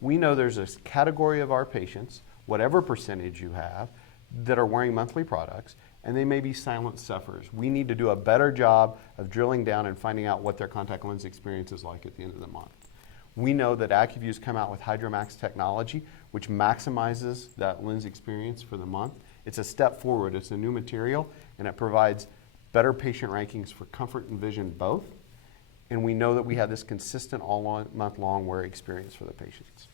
We know there's a category of our patients, whatever percentage you have, that are wearing monthly products, and they may be silent sufferers. We need to do a better job of drilling down and finding out what their contact lens experience is like at the end of the month. We know that ACUVUE's come out with HydroMax technology, which maximizes that lens experience for the month. It's a step forward. It's a new material, and it provides better patient rankings for comfort and vision both. And we know that we have this consistent all-month long wear experience for the patients.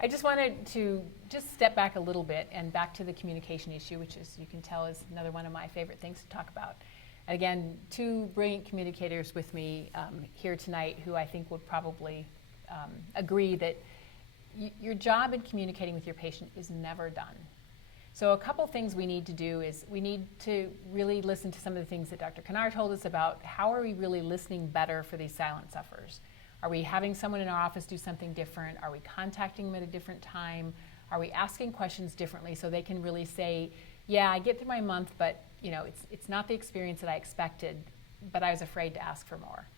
I just wanted to just step back a little bit and back to the communication issue, which, as you can tell, is another one of my favorite things to talk about. And again, 2 brilliant communicators with me here tonight who I think would probably agree that your job in communicating with your patient is never done. So a couple things we need to do is we need to really listen to some of the things that Dr. Kennard told us about. How are we really listening better for these silent sufferers? Are we having someone in our office do something different? Are we contacting them at a different time? Are we asking questions differently so they can really say, yeah, I get through my month, but it's not the experience that I expected, but I was afraid to ask for more.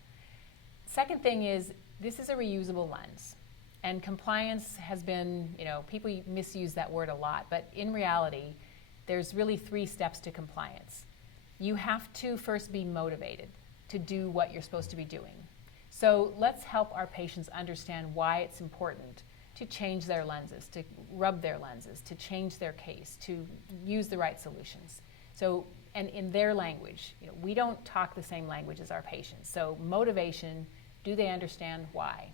Second thing is, this is a reusable lens. And compliance has been, people misuse that word a lot, but in reality, there's really 3 steps to compliance. You have to first be motivated to do what you're supposed to be doing. So let's help our patients understand why it's important to change their lenses, to rub their lenses, to change their case, to use the right solutions. So, and in their language, we don't talk the same language as our patients. So motivation, do they understand why?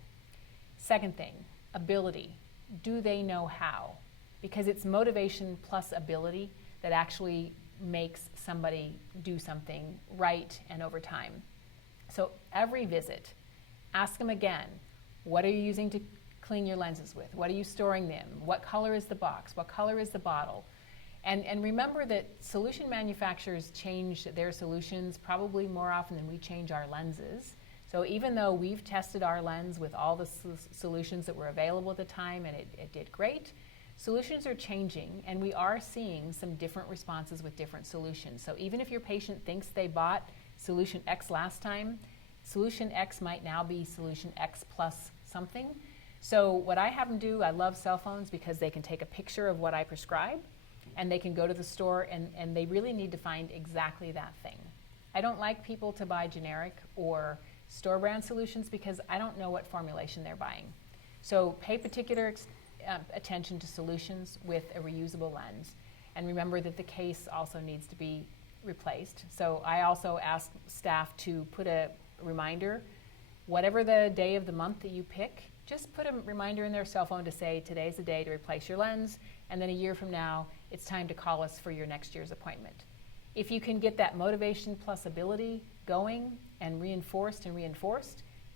Second thing, ability. Do they know how? Because it's motivation plus ability that actually makes somebody do something right and over time. So every visit, ask them again, what are you using to clean your lenses with? What are you storing them? What color is the box? What color is the bottle? And remember that solution manufacturers change their solutions probably more often than we change our lenses. So even though we've tested our lens with all the solutions that were available at the time and it did great, solutions are changing and we are seeing some different responses with different solutions. So even if your patient thinks they bought solution X last time, solution X might now be solution X plus something. So what I have them do, I love cell phones because they can take a picture of what I prescribe and they can go to the store and they really need to find exactly that thing. I don't like people to buy generic or store brand solutions because I don't know what formulation they're buying. So pay particular attention to solutions with a reusable lens. And remember that the case also needs to be replaced. So I also ask staff to put a reminder, whatever the day of the month that you pick, just put a reminder in their cell phone to say today's the day to replace your lens, and then a year from now, it's time to call us for your next year's appointment. If you can get that motivation plus ability going and reinforced,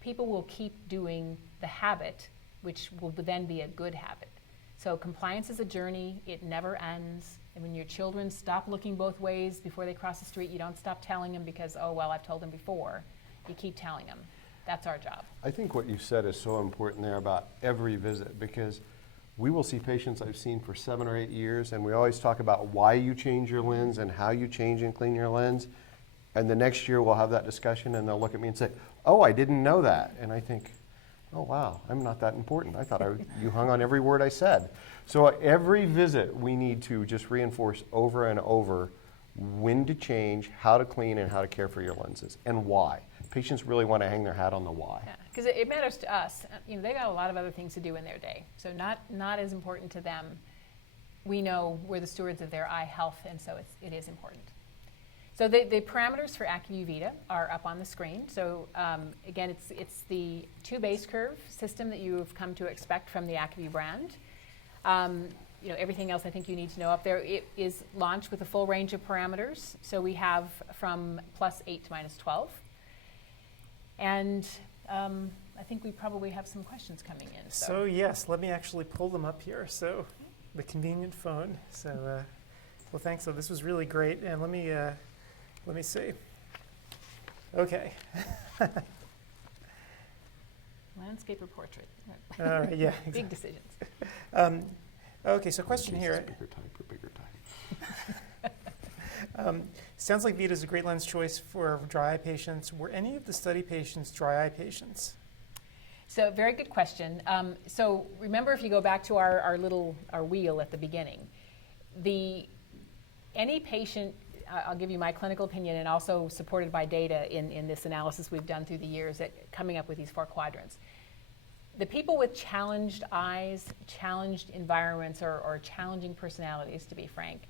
people will keep doing the habit, which will then be a good habit. So compliance is a journey. It never ends. And when your children stop looking both ways before they cross the street, you don't stop telling them because, oh, well, I've told them before. You keep telling them. That's our job. I think what you said is so important there about every visit, because we will see patients I've seen for 7 or 8 years, and we always talk about why you change your lens and how you change and clean your lens. And the next year we'll have that discussion and they'll look at me and say, oh, I didn't know that. And I think, oh, wow, I'm not that important. I thought you hung on every word I said. So every visit we need to just reinforce over and over when to change, how to clean, and how to care for your lenses, and why. Patients really want to hang their hat on the why. Because it matters to us. They got a lot of other things to do in their day, so not as important to them. We know we're the stewards of their eye health, and so it is important. So the parameters for ACUVUE VITA are up on the screen. So again, it's the 2 base curve system that you've come to expect from the ACUVUE brand. Everything else I think you need to know up there. It is launched with a full range of parameters. So we have from +8 to -12. And I think we probably have some questions coming in. So yes, let me actually pull them up here. So the convenient phone. So well, thanks. So this was really great. And let me see. Okay. Landscape or portrait? All right. Yeah. Big decisions. Okay. So question here. Bigger type or bigger type. Sounds like VITA is a great lens choice for dry eye patients. Were any of the study patients dry eye patients? So very good question. So remember, if you go back to our wheel at the beginning, any patient, I'll give you my clinical opinion and also supported by data in this analysis we've done through the years at coming up with these 4 quadrants. The people with challenged eyes, challenged environments, or challenging personalities, to be frank,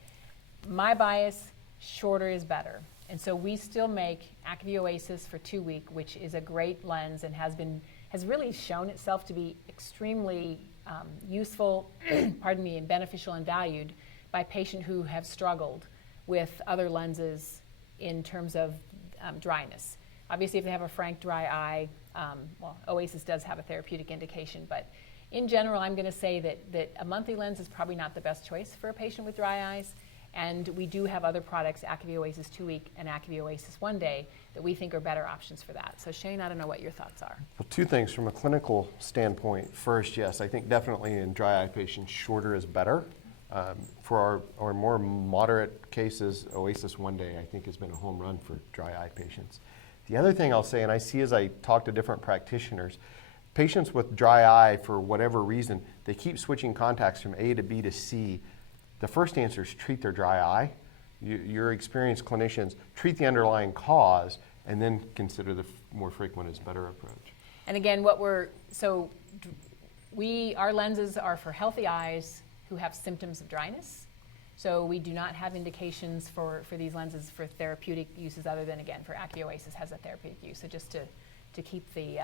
my bias, shorter is better. And so we still make ACUVUE Oasis for 2 week, which is a great lens and has really shown itself to be extremely useful, pardon me, and beneficial and valued by patients who have struggled with other lenses in terms of dryness. Obviously, if they have a frank dry eye, Oasis does have a therapeutic indication, but in general, I'm going to say that a monthly lens is probably not the best choice for a patient with dry eyes. And we do have other products, ACUVUE Oasis 2 week and ACUVUE Oasis 1 day, that we think are better options for that. So Shane, I don't know what your thoughts are. Well, 2 things from a clinical standpoint. First, yes, I think definitely in dry eye patients, shorter is better. For our more moderate cases, Oasis 1 day, I think, has been a home run for dry eye patients. The other thing I'll say, and I see as I talk to different practitioners, patients with dry eye, for whatever reason, they keep switching contacts from A to B to C. The first answer is treat their dry eye. Your experienced clinicians treat the underlying cause and then consider the more frequent is better approach. And again, our lenses are for healthy eyes who have symptoms of dryness. So we do not have indications for these lenses for therapeutic uses other than, again, for ACUVUE Oasis has a therapeutic use. So just to keep the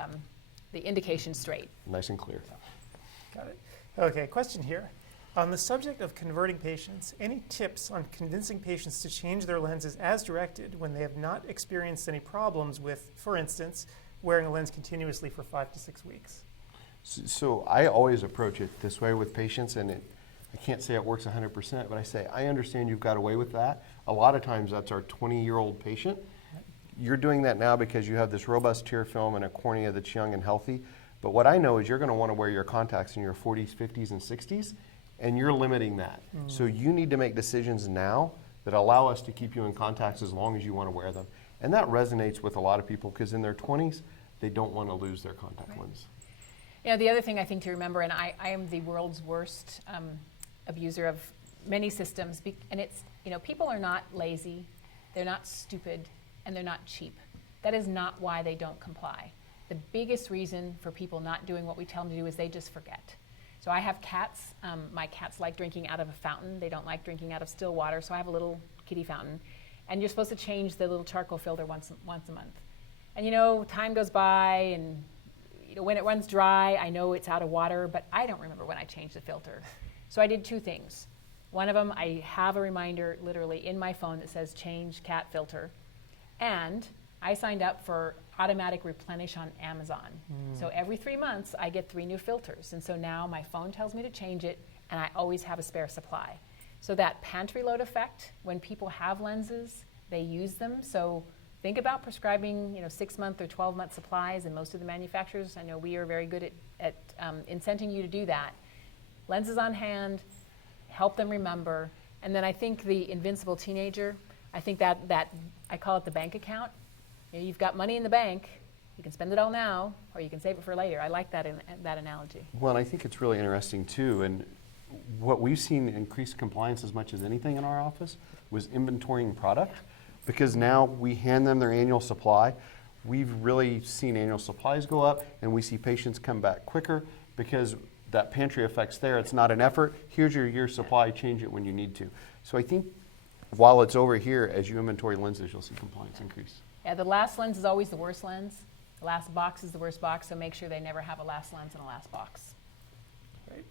indication straight. Nice and clear. Got it. Okay, question here. On the subject of converting patients, any tips on convincing patients to change their lenses as directed when they have not experienced any problems with, for instance, wearing a lens continuously for 5 to 6 weeks? So I always approach it this way with patients, and I can't say it works 100%, but I say, I understand you've got away with that. A lot of times that's our 20-year-old patient. You're doing that now because you have this robust tear film and a cornea that's young and healthy. But what I know is you're going to want to wear your contacts in your 40s, 50s, and 60s, and you're limiting that. So you need to make decisions now that allow us to keep you in contacts as long as you want to wear them. And that resonates with a lot of people because in their 20s, they don't want to lose their contact lens. The other thing I think to remember, and I am the world's worst abuser of many systems, and it's, people are not lazy, they're not stupid, and they're not cheap. That is not why they don't comply. The biggest reason for people not doing what we tell them to do is they just forget. So I have cats. My cats like drinking out of a fountain. They don't like drinking out of still water, so I have a little kitty fountain. And you're supposed to change the little charcoal filter once a month. And time goes by, and when it runs dry, I know it's out of water, but I don't remember when I changed the filter. So I did 2 things. One of them, I have a reminder literally in my phone that says change cat filter. And I signed up for automatic replenish on Amazon. So every 3 months, I get 3 new filters. And so now my phone tells me to change it, and I always have a spare supply. So that pantry load effect, when people have lenses, they use them. So think about prescribing 6-month or 12-month supplies, and most of the manufacturers, I know we are very good at incenting you to do that. Lenses on hand, help them remember. And then I think the invincible teenager, I think that I call it the bank account. You've got money in the bank, you can spend it all now, or you can save it for later. I like that analogy. Well, and I think it's really interesting too, and what we've seen increase compliance as much as anything in our office was inventorying product, because now we hand them their annual supply. We've really seen annual supplies go up, and we see patients come back quicker because that pantry effect's there. It's not an effort. Here's your year's supply, change it when you need to. So I think while it's over here, as you inventory lenses, you'll see compliance increase. Yeah, the last lens is always the worst lens. The last box is the worst box, so make sure they never have a last lens and a last box. Great.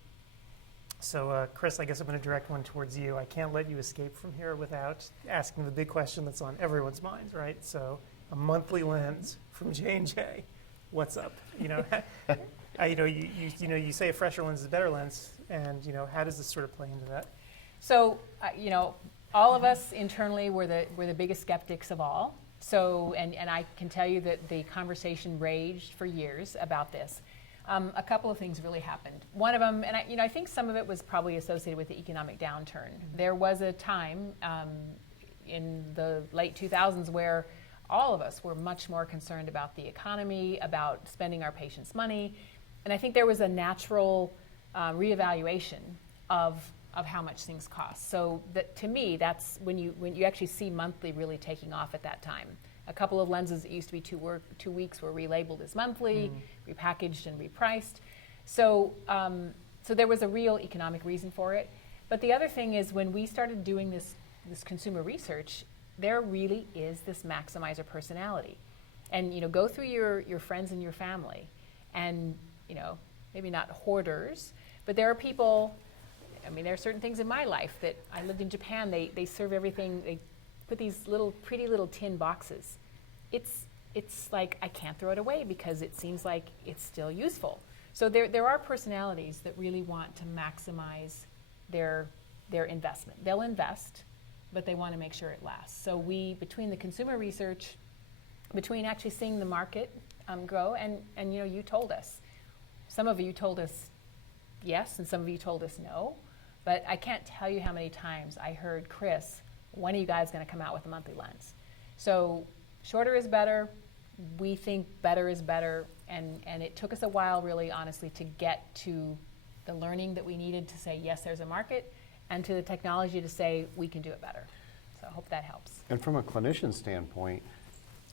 So, Chris, I guess I'm going to direct one towards you. I can't let you escape from here without asking the big question that's on everyone's minds, right? So, a monthly lens from J&J. What's up? You say a fresher lens is a better lens, and how does this sort of play into that? So, all of us internally were the biggest skeptics of all. So, and I can tell you that the conversation raged for years about this. A couple of things really happened. One of them, and I think some of it was probably associated with the economic downturn. There was a time in the late 2000s where all of us were much more concerned about the economy, about spending our patients' money, and I think there was a natural reevaluation of how much things cost. So to me, that's when you actually see monthly really taking off at that time. A couple of lenses that used to be 2 weeks were relabeled as monthly, repackaged and repriced. So there was a real economic reason for it. But the other thing is, when we started doing this consumer research, there really is this maximizer personality. And go through your friends and your family, and maybe not hoarders, but there are people. There are certain things in my life that I lived in Japan. They serve everything. They put these pretty little tin boxes. It's like I can't throw it away because it seems like it's still useful. So there are personalities that really want to maximize their investment. They'll invest, but they want to make sure it lasts. So between the consumer research, between actually seeing the market grow, and you told us, some of you told us yes, and some of you told us no. But I can't tell you how many times I heard, Chris, when are you guys going to come out with a monthly lens? So shorter is better. We think better is better. And it took us a while, really, honestly, to get to the learning that we needed to say, yes, there's a market, and to the technology to say, we can do it better. So I hope that helps. And from a clinician standpoint,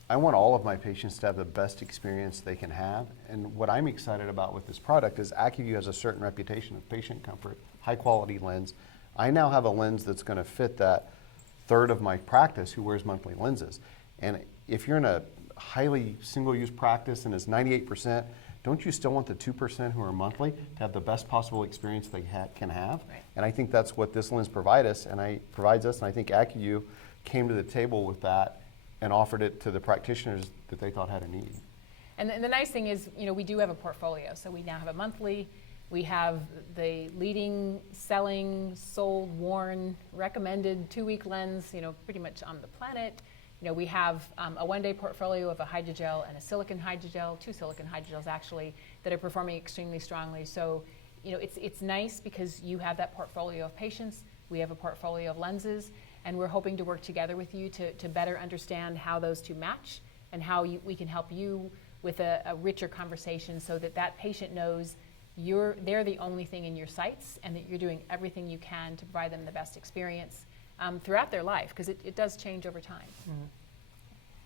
I want all of my patients to have the best experience they can have. And what I'm excited about with this product is ACUVUE has a certain reputation of patient comfort, high quality lens. I now have a lens that's going to fit that third of my practice who wears monthly lenses. And if you're in a highly single-use practice and it's 98%, don't you still want the 2% who are monthly to have the best possible experience they can have? Right. And I think that's what this lens provides us, and I think ACUVUE came to the table with that and offered it to the practitioners that they thought had a need. And the nice thing is, we do have a portfolio. So we now have a monthly. We have the leading, selling, sold, worn, recommended 2-week lens, pretty much on the planet. We have a 1-day portfolio of a hydrogel and a silicone hydrogel, 2 silicone hydrogels actually, that are performing extremely strongly. So, it's nice because you have that portfolio of patients. We have a portfolio of lenses, and we're hoping to work together with you to better understand how those two match and how we can help you with a richer conversation so that patient knows they're the only thing in your sights, and that you're doing everything you can to provide them the best experience throughout their life, because it does change over time. Mm-hmm.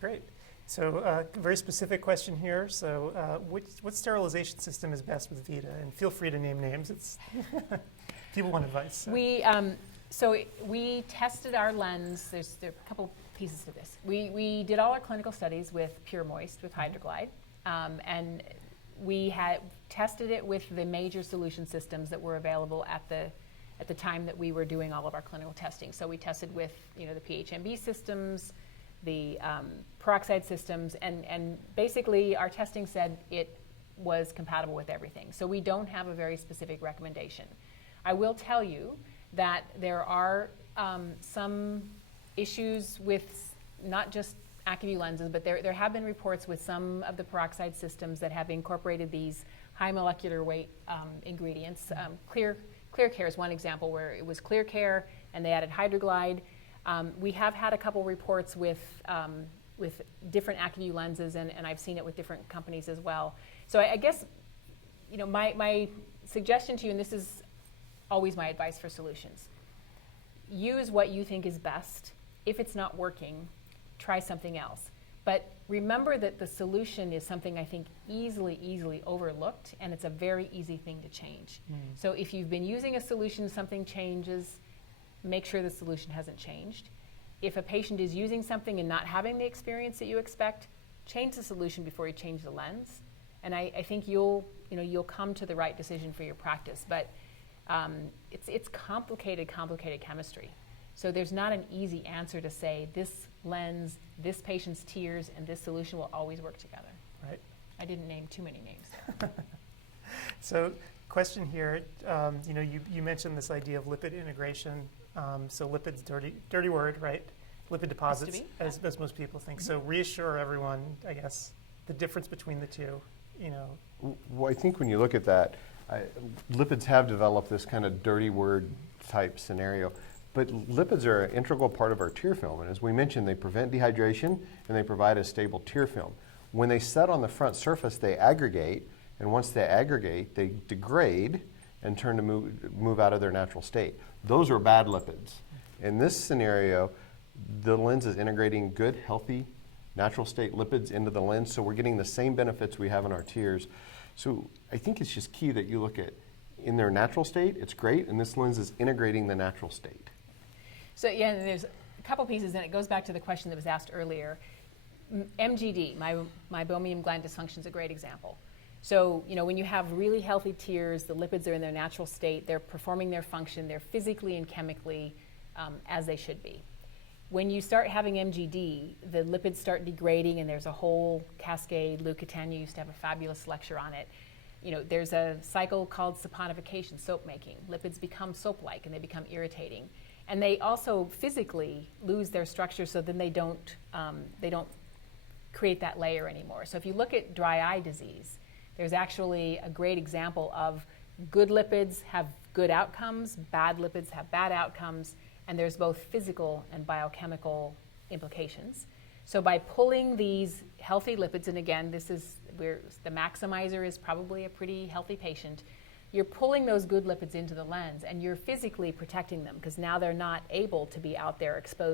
Great. So very specific question here. So what sterilization system is best with VITA? And feel free to name names. It's people want advice. So. We tested our lens. There are a couple pieces to this. We did all our clinical studies with Pure Moist, with Hydroglide, and we had tested it with the major solution systems that were available at the time that we were doing all of our clinical testing. So we tested with the PHMB systems, the peroxide systems, and basically our testing said it was compatible with everything. So we don't have a very specific recommendation. I will tell you that there are some issues with not just ACUVUE lenses, but there have been reports with some of the peroxide systems that have incorporated these high molecular weight ingredients. Clear Care is one example where it was Clear Care and they added Hydroglide. We have had a couple reports with different ACUVUE lenses, and I've seen it with different companies as well. So I guess, you know, my suggestion to you, and this is always my advice for solutions, use what you think is best. If it's not working, try something else. But remember that the solution is something I think easily overlooked, and it's a very easy thing to change. So if you've been using a solution, something changes, make sure the solution hasn't changed. If a patient is using something and not having the experience that you expect, change the solution before you change the lens. And I think you'll come to the right decision for your practice. But it's complicated chemistry. So there's not an easy answer to say this lens, this patient's tears, and this solution will always work together. Right. I didn't name too many names. So question here, you mentioned this idea of lipid integration. So lipids, dirty word, right? Lipid deposits, as most people think. So reassure everyone, I guess, the difference between the two, you know. Well, I think when you look at that, lipids have developed this kind of dirty word type scenario. But lipids are an integral part of our tear film, and as we mentioned, they prevent dehydration and they provide a stable tear film. When they set on the front surface, they aggregate, and once they aggregate, they degrade and turn to move out of their natural state. Those are bad lipids. In this scenario, the lens is integrating good, healthy, natural state lipids into the lens, so we're getting the same benefits we have in our tears. So I think it's just key that you look at in their natural state, it's great, and this lens is integrating the natural state. So yeah, and there's a couple pieces, and it goes back to the question that was asked earlier. MGD, meibomian gland dysfunction, is a great example. So, you know, when you have really healthy tears, the lipids are in their natural state, they're performing their function, they're physically and chemically as they should be. When you start having MGD, the lipids start degrading, and there's a whole cascade. Lou Catania used to have a fabulous lecture on it. You know, there's a cycle called saponification, soap making. Lipids become soap-like, and they become irritating. And they also physically lose their structure, so then they don't create that layer anymore. So if you look at dry eye disease, there's actually a great example of good lipids have good outcomes, bad lipids have bad outcomes, and there's both physical and biochemical implications. So by pulling these healthy lipids, and again, this is where the maximizer is probably a pretty healthy patient, you're pulling those good lipids into the lens, and you're physically protecting them, because now they're not able to be out there exposed